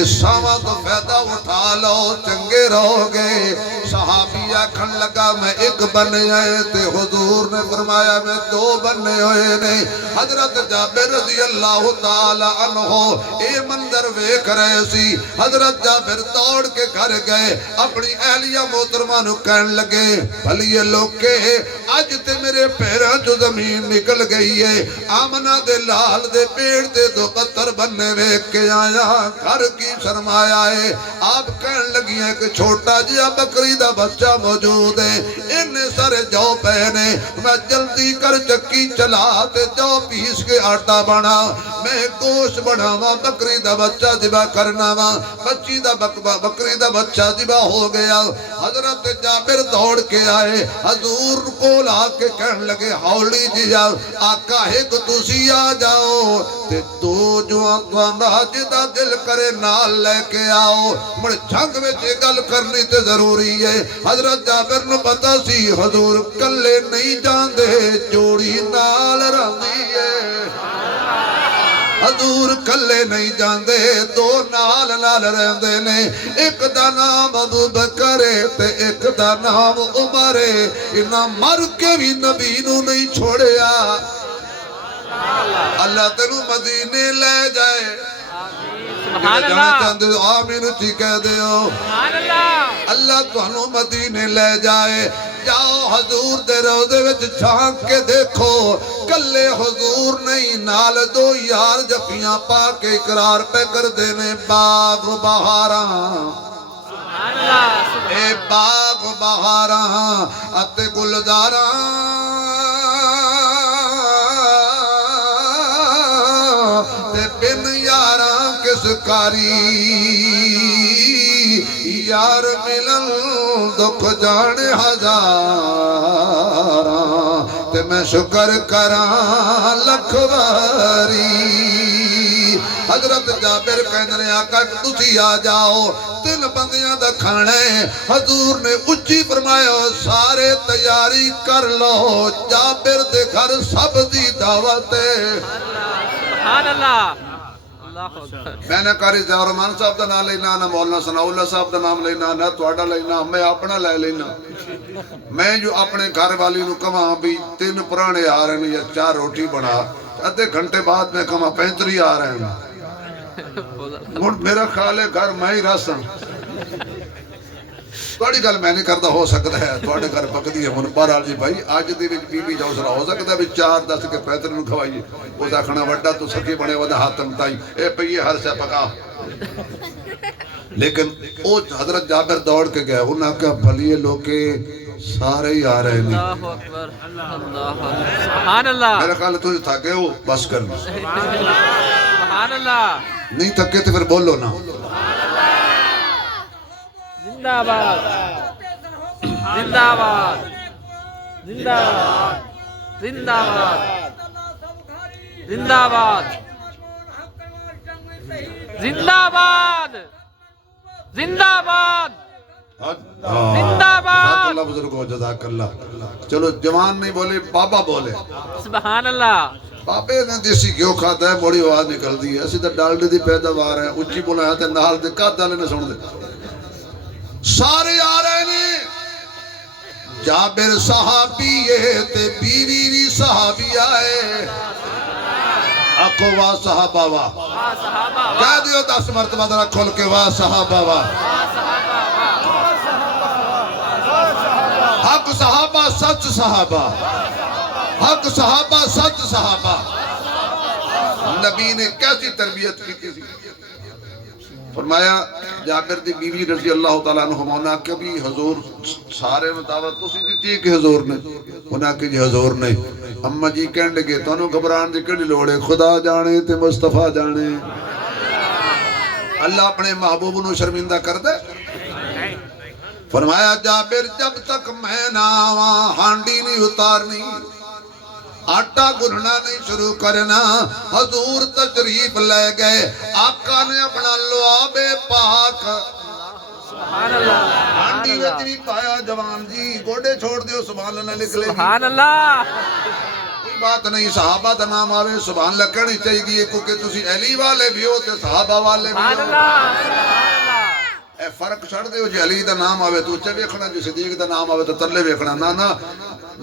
اس ساما تو فائدہ اٹھا لو چنگے رہو گے، صحابی آکھن لگا میں ایک بنے آئے تے حضور نے فرمایا میں 2 بنے ہوئے نے، حضرت جابر رضی اللہ تعالی عنہ اے منظر ویکھ رہے سی، حضرت جابر دوڑ کے گھر گئے، اپنی اہلیہ محترمہ نو کہن لگے بھلی لوکے اج تے میرے پیراں جو زمین نکل گئی ہے، آمنہ دے لال دے پیڑ تے 2 پتھر بننے ویکھ کے آیا، گھر کی سرمایہ ہے، آپ کہن لگی ہیں کہ چھوٹا جیا بکری دا بچہ موجود ہے، انہیں سارے جو پہنے، میں جلدی کر چکی چلا تے جو پیس کے آٹا بنا، میں گوشت بناوا بکری دا بچہ ذبح کرنا وا، بچی دا بکری دا بچہ ذبح ہو گیا، حضرت جابر دوڑ کے آئے، حضور کو لا کے کہن لگے ہولی جیا آقا ایک تسی آ جاؤ تے 2 جوان جدا دل کرے نال لے کے آؤ، مڑ جھنگ میں گل کرنی تے ضروری ہے، حضرت جابر نو پتا سی حضور کلے نہیں جان دے جوڑی نال رہی ہے، حضور کلے نہیں جان دے 2 نال نال رہندے نے، ایک دا نام ابو بکر تے ایک دا نام عمر، انہاں مر کے بھی نبی نو نہیں چھوڑیا، اللہ تینو مدینے لے جائے، سبحان جانے اللہ، چاندے آمین تھی کہہ دیو، سبحان اللہ، اللہ تانوں مدینے لے جائے، جاؤ حضور دے روضے وچ جھانک کے دیکھو، کلے حضور نہیں نال 2 یار جفیاں پا کے اقرار پہ کر دینے، باغ بہاراں سبحان اللہ، اے باغ بہاراں اتے گلزاراں بن یاراں کس کاری یار ملن دکھ جان ہزاراں تے میں شکر کراں لکھ واری حضرت جابر کہندے نے آقا تسی آ جاؤ 3 بندیاں دا کھانا ہے حضور نے اچھی فرمایا سارے تیاری کر لو جابر دے گھر سب دی دعوت ہے سبحان اللہ اللہ اکبر میں نے قاری ضیاء الرحمان صاحب دا نام لینا نہ مولانا ثناء اللہ صاحب دا نام لینا نہ تواڈا لینا میں اپنا لے لینا میں جو اپنے گھر والی نو کہاں بھی 3 پرانے آ رہے ہیں یا 4 روٹی بنا آدھے گھنٹے بعد میں کہاں 35 آ رہے ہیں میرا خیال ہے گھر میں ہی رس ہوں تھوڑی گل میں نہیں کرتا ہو سکتا ہے تھوڑے گھر پکدی ہے بہرحال جی بھائی اج دی وچ بی بی جوسرا ہو سکتا ہے 4 10 کے 35 نو کھوائیے اس آکھنا وڈا تو سکی بنے ودا ہاتم تائی اے پئیے ہر سے پکا لیکن او حضرت جابر دوڑ کے گئے انہاں کہا بھلیے لوگ سارے ہی آ رہے ہیں اللہ اکبر اللہ سبحان اللہ میرا خیال ہے تجھے تھاکے ہو بس کر سبحان اللہ نہیں تھکے تو پھر بولو نا زندہ باد زندہ باد زندہ باد زندہ باد زندہ باد زندہ باد زندہ باد زندہ باد اللہ بزرگو جزاک اللہ چلو جوان نہیں بولے بابا بولے سبحان اللہ بابے نے دیسی گیو کھاتا ہے بڑی آواز نکل دی ہے اسی تو ڈالڈے دی پیداوار ہے اچھی بولا ہے نال دے کا دالے نے سن دے سارے آ رہے ہیں جابر صحابی ہے تے بیوی بھی صحابی آئے آکھو واہ صحابہ واہ کہہ دیو 10 مرتبہ ذرا کھول کے واہ صحابہ واہ حق صحابہ سچ صحابہ حق صحابہ سچ صحابہ نبی نے کیسی تربیت کی تھی فرمایا جابر دی بیوی رضی اللہ تعالیٰ عنہ ہونا کبھی حضور سارے مطابق اسی دیتی ہے کہ حضور نے ہونا کہ جی حضور نے اممہ جی کہنے لگے تو انہوں گھبران دی کڑی لوڑے خدا جانے تے مصطفیٰ جانے اللہ اپنے محبوب نو شرمندہ کر دے فرمایا جابر جب تک میں نہ آواں ہانڈی نہیں اتارنی آٹا گننا نہیں شروع کرنا حضور تشریف لے گئے آقا نے اپنا لعاب پاک سبحان اللہ ہانڈی وچ بھی پایا جوان جی گوڑے چھوڑ دیو سبحان اللہ لکھ لے سبحان اللہ کوئی بات نہیں صحابہ دا نام آوے سبحان اللہ کہنی چاہیے کیونکہ تسی علی والے بھی ہو تے صحابہ والے بھی سبحان ہو اللہ سبحان اللہ اے فرق چھڑ دیو جی علی دا نام آوے تو اچھے ویکھنا جی صدیق دا نام آوے تو تلے ویکھنا نا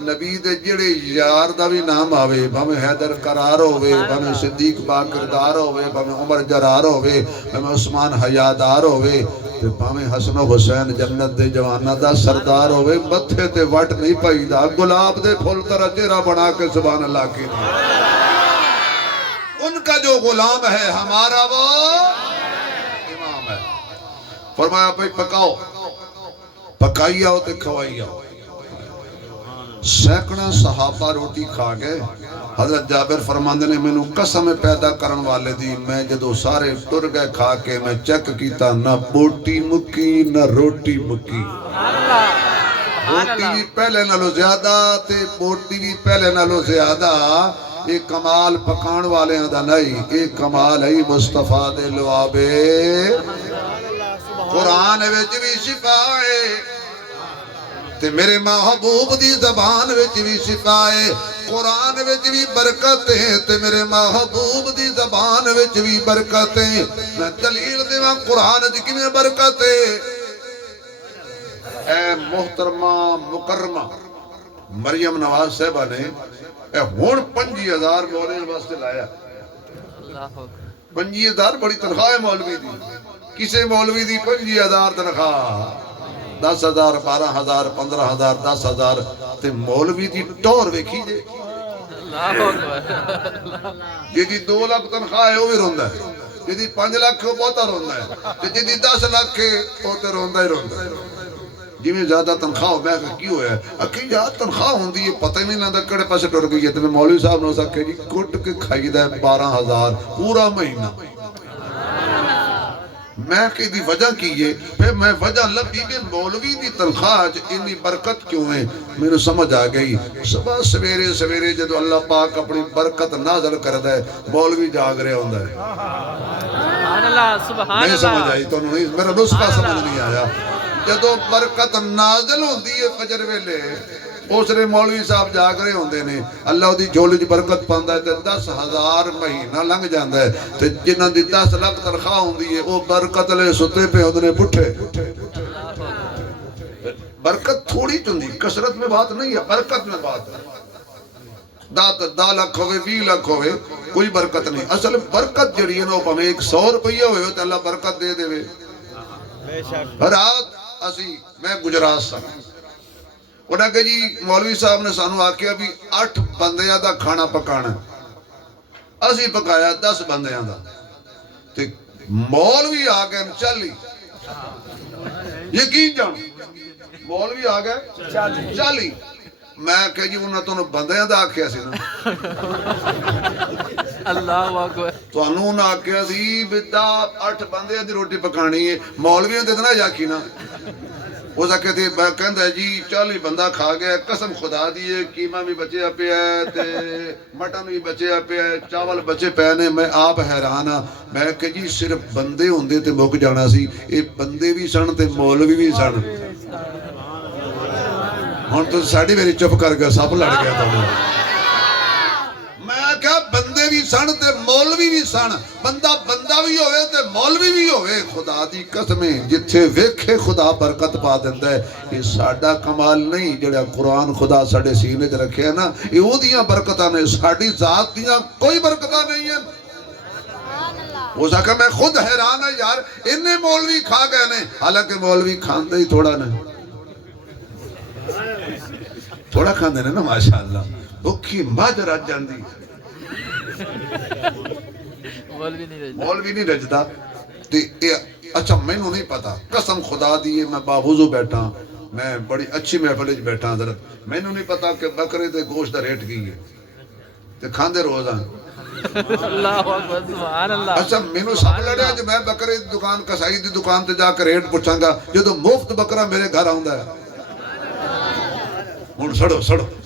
نبی دے جڑے یار دا بھی نام آوے بھامے حیدر قرار ہوئے بھامے صدیق باکردار ہوئے بھامے عمر جرار ہوئے بھامے عثمان حیادار ہوئے بھامے حسن و حسین جنت دے جوانہ دا سردار ہوئے متھے تے وٹ نہیں پائی دا گلاب دے پھول طرح چہرہ بنا کے سبحان اللہ کی ان کا جو غلام ہے ہمارا وہ امام ہے فرمایا بھئی پکاؤ پکائی آؤ تے کھوائی آؤ سینکڑا صحابہ روٹی کھا گئے حضرت جابر فرماندے نے مینوں قسم پیدا کرن والے دی میں جدو سارے ٹر گئے کھا کے میں چیک کیتا نہ بوٹی مکی نہ روٹی مکی روٹی بھی پہلے نالو زیادہ تے بوٹی بھی پہلے نالو زیادہ ایک کمال پکان والے دا نہیں ایک کمال ہے مصطفیٰ دے لعابے قرآن وچ بھی شفا ہے تے میرے محبوب دی زبان وچ بھی شفا ہے قرآن وچ بھی برکت ہے تے میرے محبوب دی زبان وچ بھی برکت ہے میں دلیل دیواں قرآن دی کیویں برکت ہے اے محترمہ مکرمہ مریم نواز صاحبہ نے اے ہون 5000 مولوی واسطے لایا 5000 بڑی تنخواہ ہے مولوی دی کسے مولوی دی 5000 تنخواہ 10,000 12,000 15,000 10,000 تے مولوی دی ٹور ویکھی جے جی 2 لاکھ تنخواہ ہے وہ بھی روندا ہے جی 5 لاکھ وہ بہتا روندا ہے جی 10 لاکھ وہ تے روندا ہی روندا ہے جی میں زیادہ تنخواہ ہو میں کہا کیوں ہے اکی یار تنخواہ ہوں دی یہ پتہ ہی نہیں لگتا کڑے پاسے ٹر گئی ہے تو میں مولوی صاحب نے اسا کہ جی کٹ کے کھائی دا ہے 12,000 پورا مہینہ میں کہ دی وجہ کیے پھر میں وجہ لبی کہ مولوی دی تنخواہ انی برکت کیوں ہے میرے سمجھ آ گئی صبح سویرے سویرے جدو اللہ پاک اپنی برکت نازل کر ہے مولوی جاگ رہے ہوندہ ہے سبحان اللہ سبحان نہیں سمجھ اللہ آئی تو نہیں میرا نسخہ سمجھ نہیں آیا جدو برکت نازل ہوندی ہے فجر ویلے اس نے مولوی صاحب جاگ رہے ہوندے نے اللہ دی جھولی دی برکت پاندا ہے تے 10,000 مہینہ لنگ جاندا ہے تے جنہاں دی 10 لاکھ تنخواہ ہوندی ہے او برکت لے ستے پہ ہوندے نے پٹھے برکت تھوڑی چندی کثرت میں بات نہیں ہے برکت میں بات ہے 10 لاکھ ہوئے 20 لاکھ ہوئے کوئی برکت نہیں اصل برکت جڑی ہے نا پہ 100 روپیہ ہوئے تو اللہ برکت دے دے رات اسی میں گجرات سا انہاں کہ جی مولوی صاحب نے سانو آکیا بھی 8 بندیاں دا کھانا پکانا اسی پکایا 10 بندیاں دا تے مولوی آگئے چلی یقین جان مولوی آگئے چلی میں کہ جی انہاں تو بندیاں دا آکیا سی نا اللہ اکبر تو انہوں نے آکیا سی بیٹا 8 بندیاں دی روٹی پکانی ہے مولویاں دے دینا یاکی نا وہ سا کہتے ہیں کہندہ ہے جی 40 بندہ کھا گیا قسم خدا دیئے قیمہ بھی بچے پہ ہے تے مٹن بھی بچے پہ ہے چاول بچے پہنے میں آپ حیرانہ میں کہ جی صرف بندے ہوندے تے مک جانا سی اے بندے بھی سن تے مولوی بھی سن ہون تو ساڑی میری چپ کر گیا سب لڑ گیا تھا میں کہا بندے بھی سن تے مولوی بھی سن بندہ بھی ہوئے تے مولوی بھی ہوئے خدا دی قسمیں جتھے ویکھے خدا برکت پا دیندہ ہے یہ ساڑھا کمال نہیں جڑا قرآن خدا ساڑھے سینے جا رکھے ہیں نا یہ او دیاں برکتہ نے ساڑھی ذات دیاں کوئی برکتہ نہیں ہے وہ سا کہ میں خود حیران ہے یار انہیں مولوی کھا گئے نے حالانکہ مولوی کھاندے ہی تھوڑا نہیں تھوڑا کھاندے نے نا ماشاءاللہ بھوکی ماج رج جاندی مولوی نہیں رجدہ اچھا میں نو نہیں پتا قسم خدا دیئے میں باوضو بیٹھا میں بڑی اچھی محفلج بیٹھا حضرت میں نو نہیں پتا کہ بکرے دے گوشت دا ریٹ کی ہے تے کھاندے روزاں اللہ اکبر سبحان اللہ اچھا میں نو سب لڑیا جو میں بکرے دی دکان کسائی دی دکان تے جا کر ریٹ پوچھاں گا جو تو مفت بکرہ میرے گھر آؤندہ ہے مون سڑو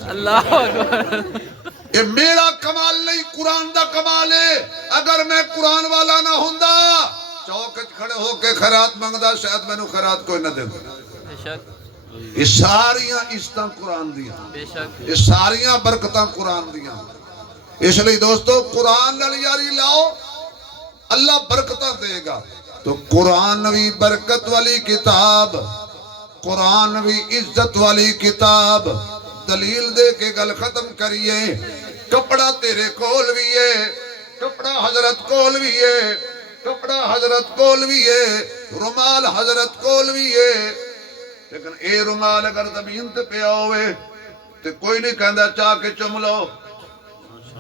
اللہ اکبر یہ میرا کمال نہیں قرآن دا کمال ہے اگر میں قرآن والا نہ ہوندہ چوکچ کھڑے ہو کے خیرات مانگدہ شاید میں نو خیرات کوئی نہ دیندہ یہ ساریاں عزتاں قرآن دیاں یہ ساریاں برکتاں قرآن دیاں اس لئے دوستو قرآن نالیاری لاؤ اللہ برکتاں دے گا تو قرآن بھی برکت والی کتاب قرآن بھی عزت والی کتاب دلیل دے کے گل ختم کریے کپڑا تیرے کول بھی ہے کپڑا حضرت کول بھی ہے کپڑا حضرت کول بھی ہے رومال حضرت کول بھی ہے لیکن اے رومال اگر زمین تے پیا ہوئے تے کوئی نہیں کہندہ چاہ کے چم لو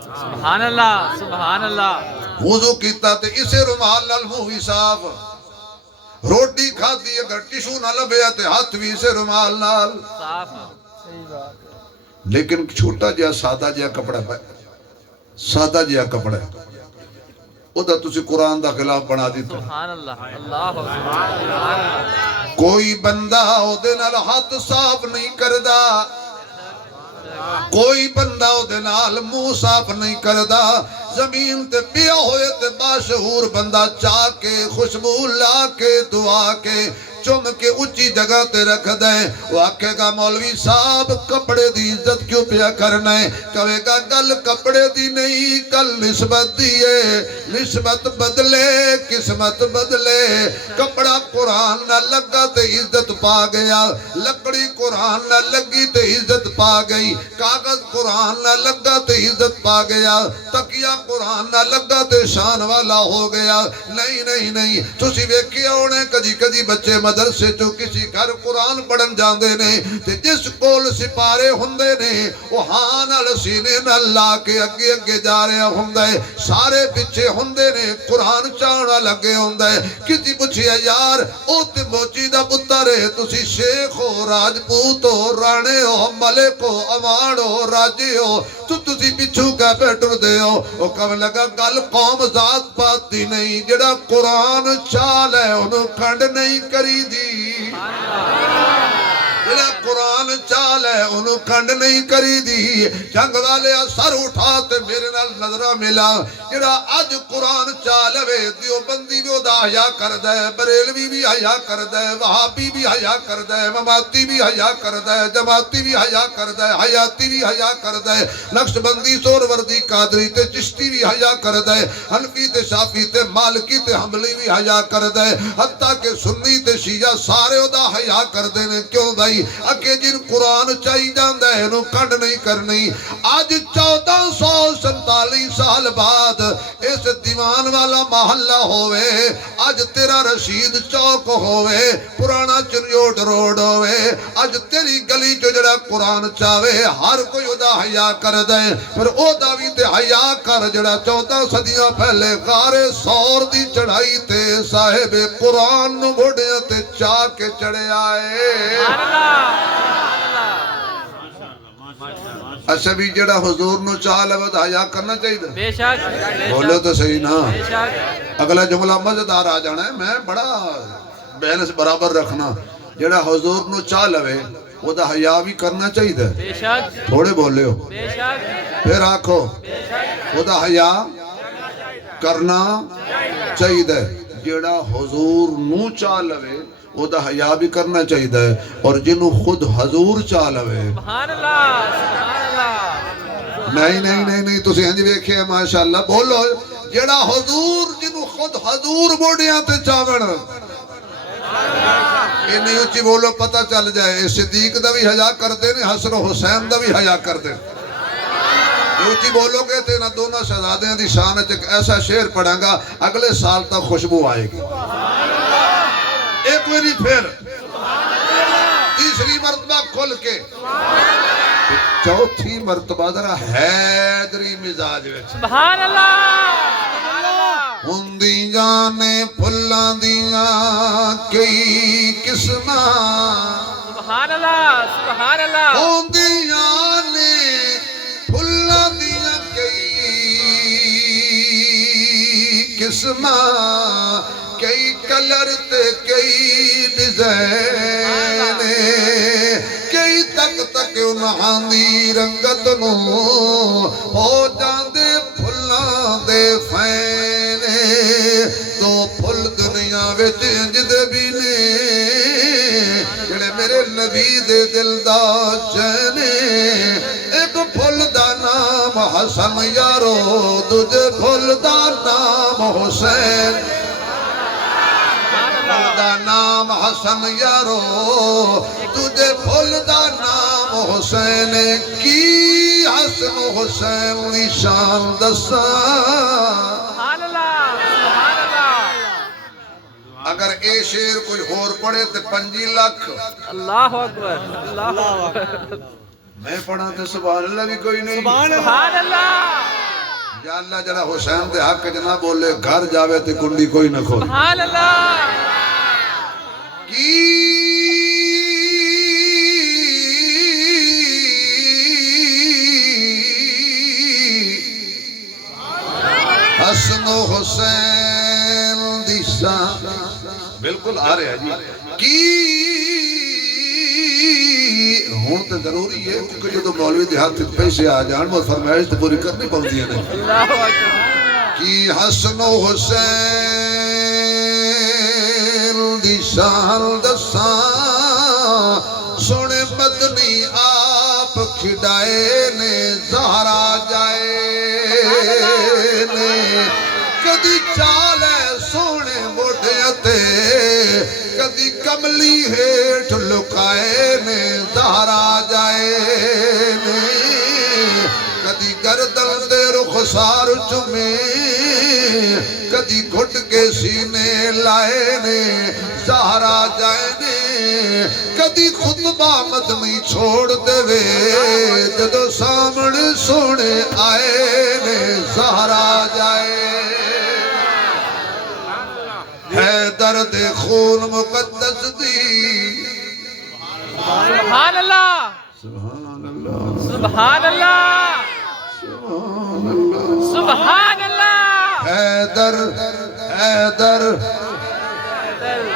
سبحان اللہ سبحان اللہ وضو کیتا تے اسے رومال نال منہ بھی صاف روٹی کھاتی اگر ٹیشو نہ لبیا تے ہاتھ بھی اسے رومال نال صاف لیکن چھوٹا جیا سادہ جیا کپڑا ہے سادہ جیا کپڑا ہے او دا تسی قرآن دا خلاف بنا دیتا سبحان اللہ اللہ اکبر کوئی بندہ او دے نال ہاتھ صاف نہیں کردہ کوئی بندہ او دے نال منہ صاف نہیں کردہ زمین تے پیا ہوئے تے باشعور بندہ چاہ کے خوشبو لا کے دعا کے چم کے اچھی جگہ تے رکھ دیں وہ آکھے گا مولوی صاحب کپڑے دی عزت کیوں پیا کرنا ہے کہے گا گل کپڑے دی نہیں کل نسبت دیئے نسبت بدلے قسمت بدلے کپڑا قرآن نہ لگا تے عزت پا گیا لکڑی قرآن نہ لگی تے عزت پا گئی کاغذ قرآن نہ لگا تے عزت پا گیا تکیہ قرآن نہ لگا تے شان والا ہو گیا نہیں تسی ویکھیا ہونے کدی کدی بچے مدرسے چو کسی گھر قرآن پڑھن جاندے نے تے جس کول سپارے ہوندے نے وہ ہاں نال سینے نال لا کے اگے اگے جا رہے ہوندے سارے پیچھے ہوندے نے قرآن چاہنا لگے ہوندے کسی پوچھیا یار او تے موچی دا پتر ہے تسی شیخ ہو راجپوت ہو رانے ہو ملک ہو اوان ہو راجے ہو تسی پیچھو کہہ پہ ٹر دے ہو وہ کہنے لگا گل قوم ذات پات دی نہیں جڑا قرآن چال ہے انہوں کھنڈ نہیں کری دی جڑا قرآن چال ہے انہوں کھنڈ نہیں کری دی جنگ والے سر اٹھاتے میرے نال نظرہ ملا جڑا آج قرآن چال ہے دیوبندی بھی دا حیا کر دے بریلوی بھی حیا کر دے وہابی بھی حیا کر دے مماتی بھی حیا کر دے جماعتی بھی حیا کر دے حیاتی بھی حیا کر دے نقش بندی سور وردی قادری تے چشتی بھی حیا کر دے حنفی تے شافی تے مالکی تے حملی بھی حیا کر دے حتیٰ کہ سنی تے شیعہ سارے دا حیا کر دے نے کیوں بھائی اکے جن قرآن چاہی جاندہ ہے انہوں کنڈ نہیں کرنی آج 1447 سال بعد اس دیوان والا محلہ ہوئے آج تیرا رشید چوک ہوئے پرانا چنیوٹ روڈ ہوئے آج تیری گلی جو جڑا قرآن چاہوے ہر کوئی ادا حیا کر دے پھر او داوی تے حیا کر جڑا 14 صدیاں پہلے غار سور دی چڑھائی تے صاحب قرآن نو گھوڑیاں تے چاہ کے چڑھے آئے اچھا بھی جڑا حضور نو چال ہے وہ حیا کرنا چاہیے بے شک بولو تو صحیح نا بے شک اگلا جملہ مزیدار آ جانا ہے میں بڑا بیلنس برابر رکھنا جڑا حضور نو چال ہے وہ دا حیا بھی کرنا چاہیے بے شک تھوڑے بولے ہو بے شک پھر آکھو وہ دا حیا کرنا چاہیے جڑا حضور نو چال ہے وہ دا حیا بھی کرنا چاہیے اور جنہوں خود حضور چال ہے سبحان اللہ سبحان اللہ نہیں تسی ہنج ویکھے ہیں ماشاءاللہ بولو جڑا حضور جنہوں خود حضور بوڑیاں تے چاوڑ انہیں اچھی بولو پتہ چل جائے صدیق دا بھی حیا کرتے ہیں حسن و حسین دا بھی حیا کرتے ہیں اچھی بولو گے تے نہ دونوں شہزادیاں دی شان ایک ایسا شعر پڑھیں گا اگلے سال تک خوشبو آئے گی ایک میری پھر تیسری مرتبہ کھل کے چوتھی مرتبہ ذرا حیدری مزاج وچ سبحان اللہ ہوندیاں نے پھلاں دیاں کئی قسماں سبحان اللہ ہوندیاں نے پھلاں دیاں کئی قسماں کئی کلر تے کئی ڈیزائن کئی تک انہاں دی رنگت نو ہو جاندے پھلاں دے فین دو پھل دنیا وچ انج دے بھی نے جڑے میرے نبی دے دل دا چین ایک پھل دا نام حسن یارو دوجے پھل دا نام حسین دا نام حسن یارو تجھے پھول دا نام حسین کی حسن حسین نشان دسا سبحان اللہ اگر اے شیر کوئی اور پڑھے تو 5 لاکھ اللہ اکبر میں پڑھا تو سبحان اللہ بھی کوئی نہیں سبحان اللہ یا اللہ جڑا حسین دے حق جنا بولے گھر جاوے تے کنڈی کوئی نہ کھول سبحان اللہ کی حسن و حسین دی شان بالکل آ رہے ہیں جی کی ہون تے ضروری ہے کیونکہ جو مولوی دیہات پیسے آ جان وہ فرمائش تو پوری کرنی پڑتی ہے اللہ اکبر کی حسن و حسین دی شان دساں سونے مدنی آپ کھڑائے نے زہرا جائے نے کدی چالے سونے موڑیاں کدی کملی ہیٹھ لکائے نے زہرا جائے نے کدی گردن دے رخسار چمے کدی گھٹ کے سینے لائے نے زہرا جائے نے کدی خطبہ مدنی چھوڑ دے وے جدو سامنے سونے آئے نے زہرا جائے ہے درد خون مقدس دی سبحان اللہ سبحان اللہ سبحان اللہ سبحان اللہ حیدر حیدر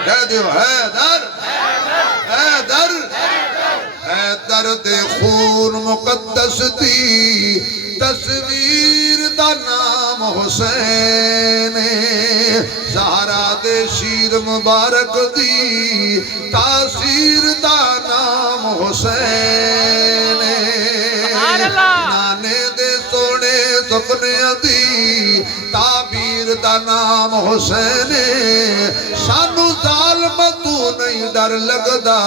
کہہ دیو حیدر حیدر حیدر دے خون مقدس دی تصویر دا نام حسین زہرا دے شیر مبارک دی تاثیر دا نام حسین نانے دے سونے سپنے دی تعبیر دا نام حسین سانو ظالم تو نہیں ڈر لگدا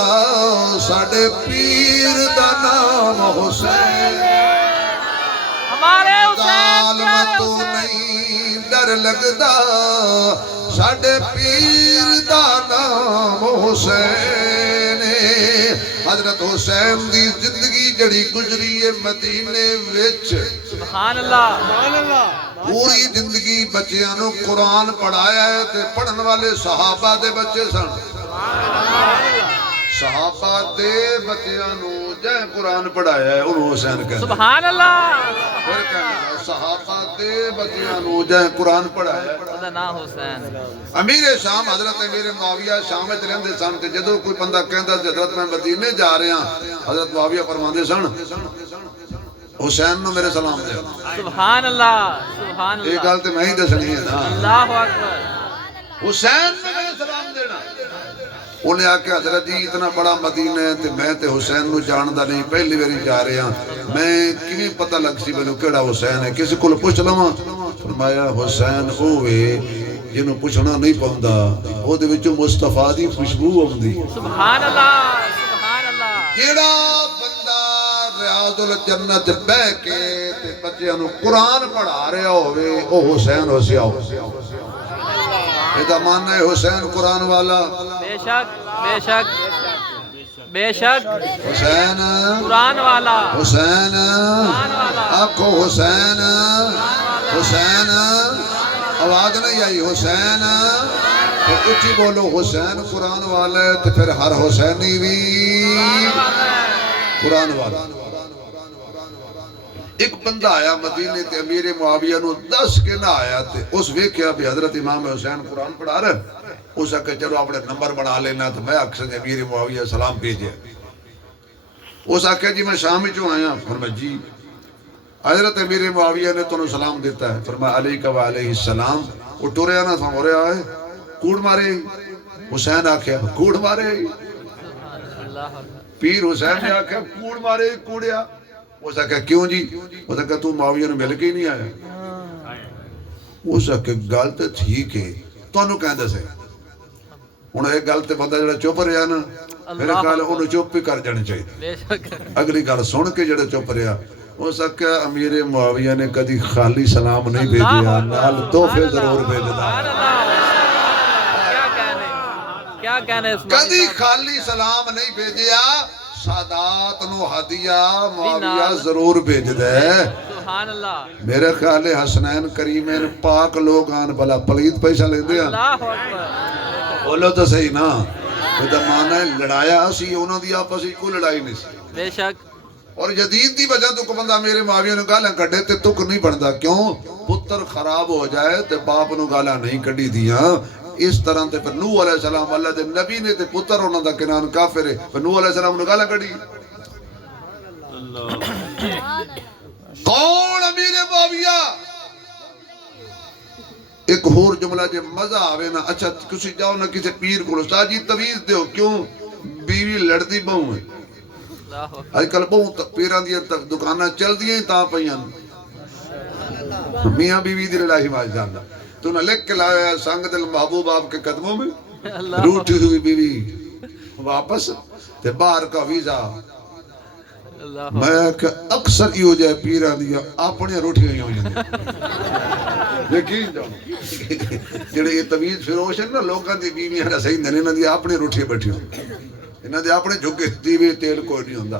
ساڑے پیر دا نام حسین ہمارے ظالم تو نہیں ڈر لگدا ساڑے پیر دا نام حسین حضرت حسین دی زندگی جڑی گزری ہے مدینے وچ سبحان اللہ پوری زندگی بچیاں نو قرآن پڑھایا ہے تے پڑھن والے صحابہ دے بچے سن صحابہ دے بچیاں نو جائے قرآن پڑھایا ہے انہوں حسین کہتے ہیں سبحان اللہ پھر کہنا صحابہ دے بچیاں نو جائے قرآن پڑھایا ہے خدا نام حسین امیر شام حضرت امیر معاویہ شام میں رہندے سن تے جدوں کوئی بندہ کہندا سی حضرت میں مدینے جا رہے ہیں حضرت معاویہ فرماندے سن حسین نو میرے سلام دے سبحان اللہ سبحان ایک اللہ گل تے میں ہی دسنی ہے نا اللہ اکبر حسین نو میرے سلام دینا انہیں آکے حضرت جی اتنا بڑا مدینہ ہے تے میں تے حسین نو جاندا نہیں پہلی باری جا رہے ہیں میں کیویں پتہ لگ سی مینوں کیڑا حسین ہے کسی کول پوچھ لواں فرمایا حسین اوے جنوں پوچھنا نہیں پوندا او دے وچوں مصطفیٰ دی خوشبو آوندی سبحان اللہ سبحان اللہ جیڑا بندہ ریاض الجنت بہ کے تے بچیاں نو قرآن پڑھا رہا ہوئے او حسین ہو سی آؤ ایدہ ماننا ہے حسین قرآن والا بے شک بے شک بے شک حسین قرآن والا حسین قرآن والا آنکھو حسین حسین آواز نہیں آئی حسین تو اچھی بولو حسین قرآن والا ہے تو پھر ہر حسینی بھی قرآن والا ایک بندہ آیا مدینے تے امیر معاویہ نو 10 کے نہ آیا تے اس ویکھیا بھی حضرت امام حسین قرآن پڑھا رہے اس آکے چلو اپنے نمبر بنا لینا تو میں اکثر امیر معاویہ سلام بھیجے اس آکے جی میں شامی چوں آیا فرمایا جی حضرت امیر معاویہ نے تو سلام دیتا ہے فرمایا علیکہ و علیہ السلام وہ ٹوریا نہ تھا مورے آئے کوڑ مارے حسین آکھیا کوڑ مارے پیر حسین نے آکھیا کوڑ مارے کوڑیا وہ سکھا کیوں جی وہ سکھا تو معاویہ نے مل کے ہی نہیں آیا وہ سکھا گل تے ٹھیک ہے تو انہوں کہندے سے انہوں ایک گل تے بندہ جڑا چپ رہا نا میرے خیال انہوں چپ بھی کر جانے چاہیے اگلی گل سن کے جڑا چپ رہا وہ سکھا امیر معاویہ نے کدی خالی سلام نہیں بھیجیا نال تحفے ضرور بھیجدا کیا کہنے کدی خالی سلام نہیں بھیجیا سادات نو ہدیہ معاویہ ضرور بھیج دے سبحان اللہ میرے خیال ہے حسنین کریمین پاک لوگ آن بلا پلید پیسہ لیں دے اللہ اکبر بولو تو صحیح نا وہ مانا ہے لڑایا سی انہوں دی آپس ہی کوئی لڑائی نہیں سی بے شک اور جدید دی وجہ تو کو بندہ میرے معاویہ نے گالاں کڈے تے تک نہیں بندا کیوں پتر خراب ہو جائے تے باپ نو گالاں نہیں کڈی دیاں اس طرح تے پھر نوح علیہ السلام اللہ دے نبی نے تے پتر انہاں دا کنان کافر ہے پھر نوح علیہ السلام نے گالاں کڈی کون امیر معاویہ ایک اور جملہ جے مزہ آوے نا اچھا کسی جاؤ نا کسی پیر کو استاد جی تویز دیو کیوں بیوی لڑدی بہوں ہے آج کل بہوں پیران دی دکانہ چل دیئے تاں پہیاں میاں بیوی دی لڑائی ماشاء اللہ تو نہ لکھ کے لایا سنگ دل محبوب آپ کے قدموں میں روٹی ہوئی بیوی واپس تے باہر کا ویزا میں کہ اکثر ہی ہو جائے پیران دیا اپنے روٹی ہوئی ہو جائے یقین جاؤ جڑے یہ تمیز فروش ہیں نا لوگاں دی بیویاں دا صحیح نہیں، انہاں دی اپنے روٹھی بیٹھی ہوندی، انہاں دے اپنے جھگے دیوے تیل کوئی نہیں ہوندا۔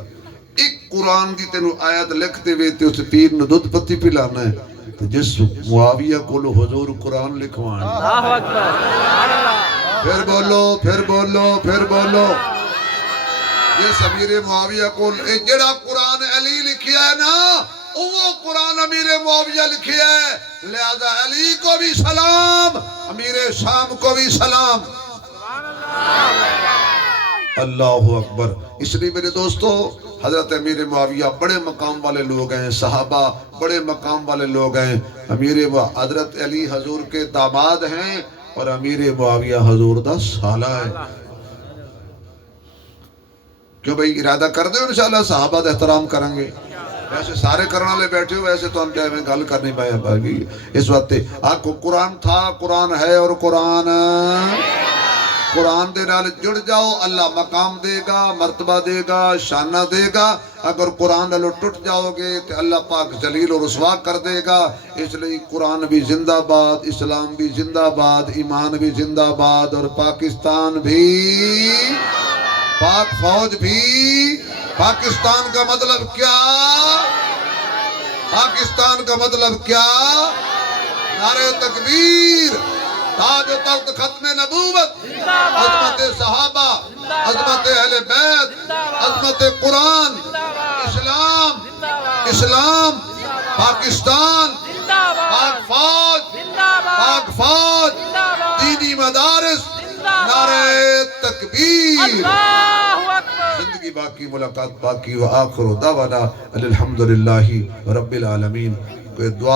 ایک قرآن دی تینوں آیت لکھتے ہوئے تے اس پیر نو دودھ پتی پلانا ہے، تو جس معاویہ کو حضور قرآن لکھوان، اللہ اکبر، سبحان اللہ، پھر بولو پھر بولو پھر بولو، جس امیر معاویہ کو جڑا قرآن علی لکھیا ہے نا وہ قرآن امیر معاویہ لکھیا ہے، لہذا علی کو بھی سلام، امیر شام کو بھی سلام۔ اللہ اکبر۔ اس لیے میرے دوستو حضرت امیر معاویہ بڑے مقام والے لوگ ہیں، صحابہ بڑے مقام والے لوگ ہیں، حضرت علی حضور کے داماد ہیں اور امیر معاویہ حضور دا سالہ ہے۔ کیوں بھئی ارادہ کر دے انشاءاللہ صحابہ دا احترام کریں گے، ویسے سارے کرنا لے بیٹھے ہو، ویسے تو ہم کیا میں گل کر نہیں پایا باقی اس وقت آپ کو قرآن تھا، قرآن ہے اور قرآن دے نال جڑ جاؤ، اللہ مقام دے گا، مرتبہ دے گا، شانہ دے گا۔ اگر قرآن نالو ٹوٹ جاؤ گے تو اللہ پاک ذلیل اور رسوا کر دے گا۔ اس لیے قرآن بھی زندہ باد، اسلام بھی زندہ باد، ایمان بھی زندہ باد، اور پاکستان بھی، پاک فوج بھی۔ پاکستان کا مطلب کیا؟ پاکستان کا مطلب کیا؟ نعرہ تکبیر، تاج و تخت ختم نبوت، عظمت صحابہ، عظمت اہل بیت، عظمت قرآن، اسلام، اسلام، پاکستان، پاک فوج، پاک فوج، دینی مدارس، نعرہ تکبیر۔ زندگی باقی، ملاقات باقی، وآخر دعوانا الحمدللہ رب العالمین۔ کوئی دعا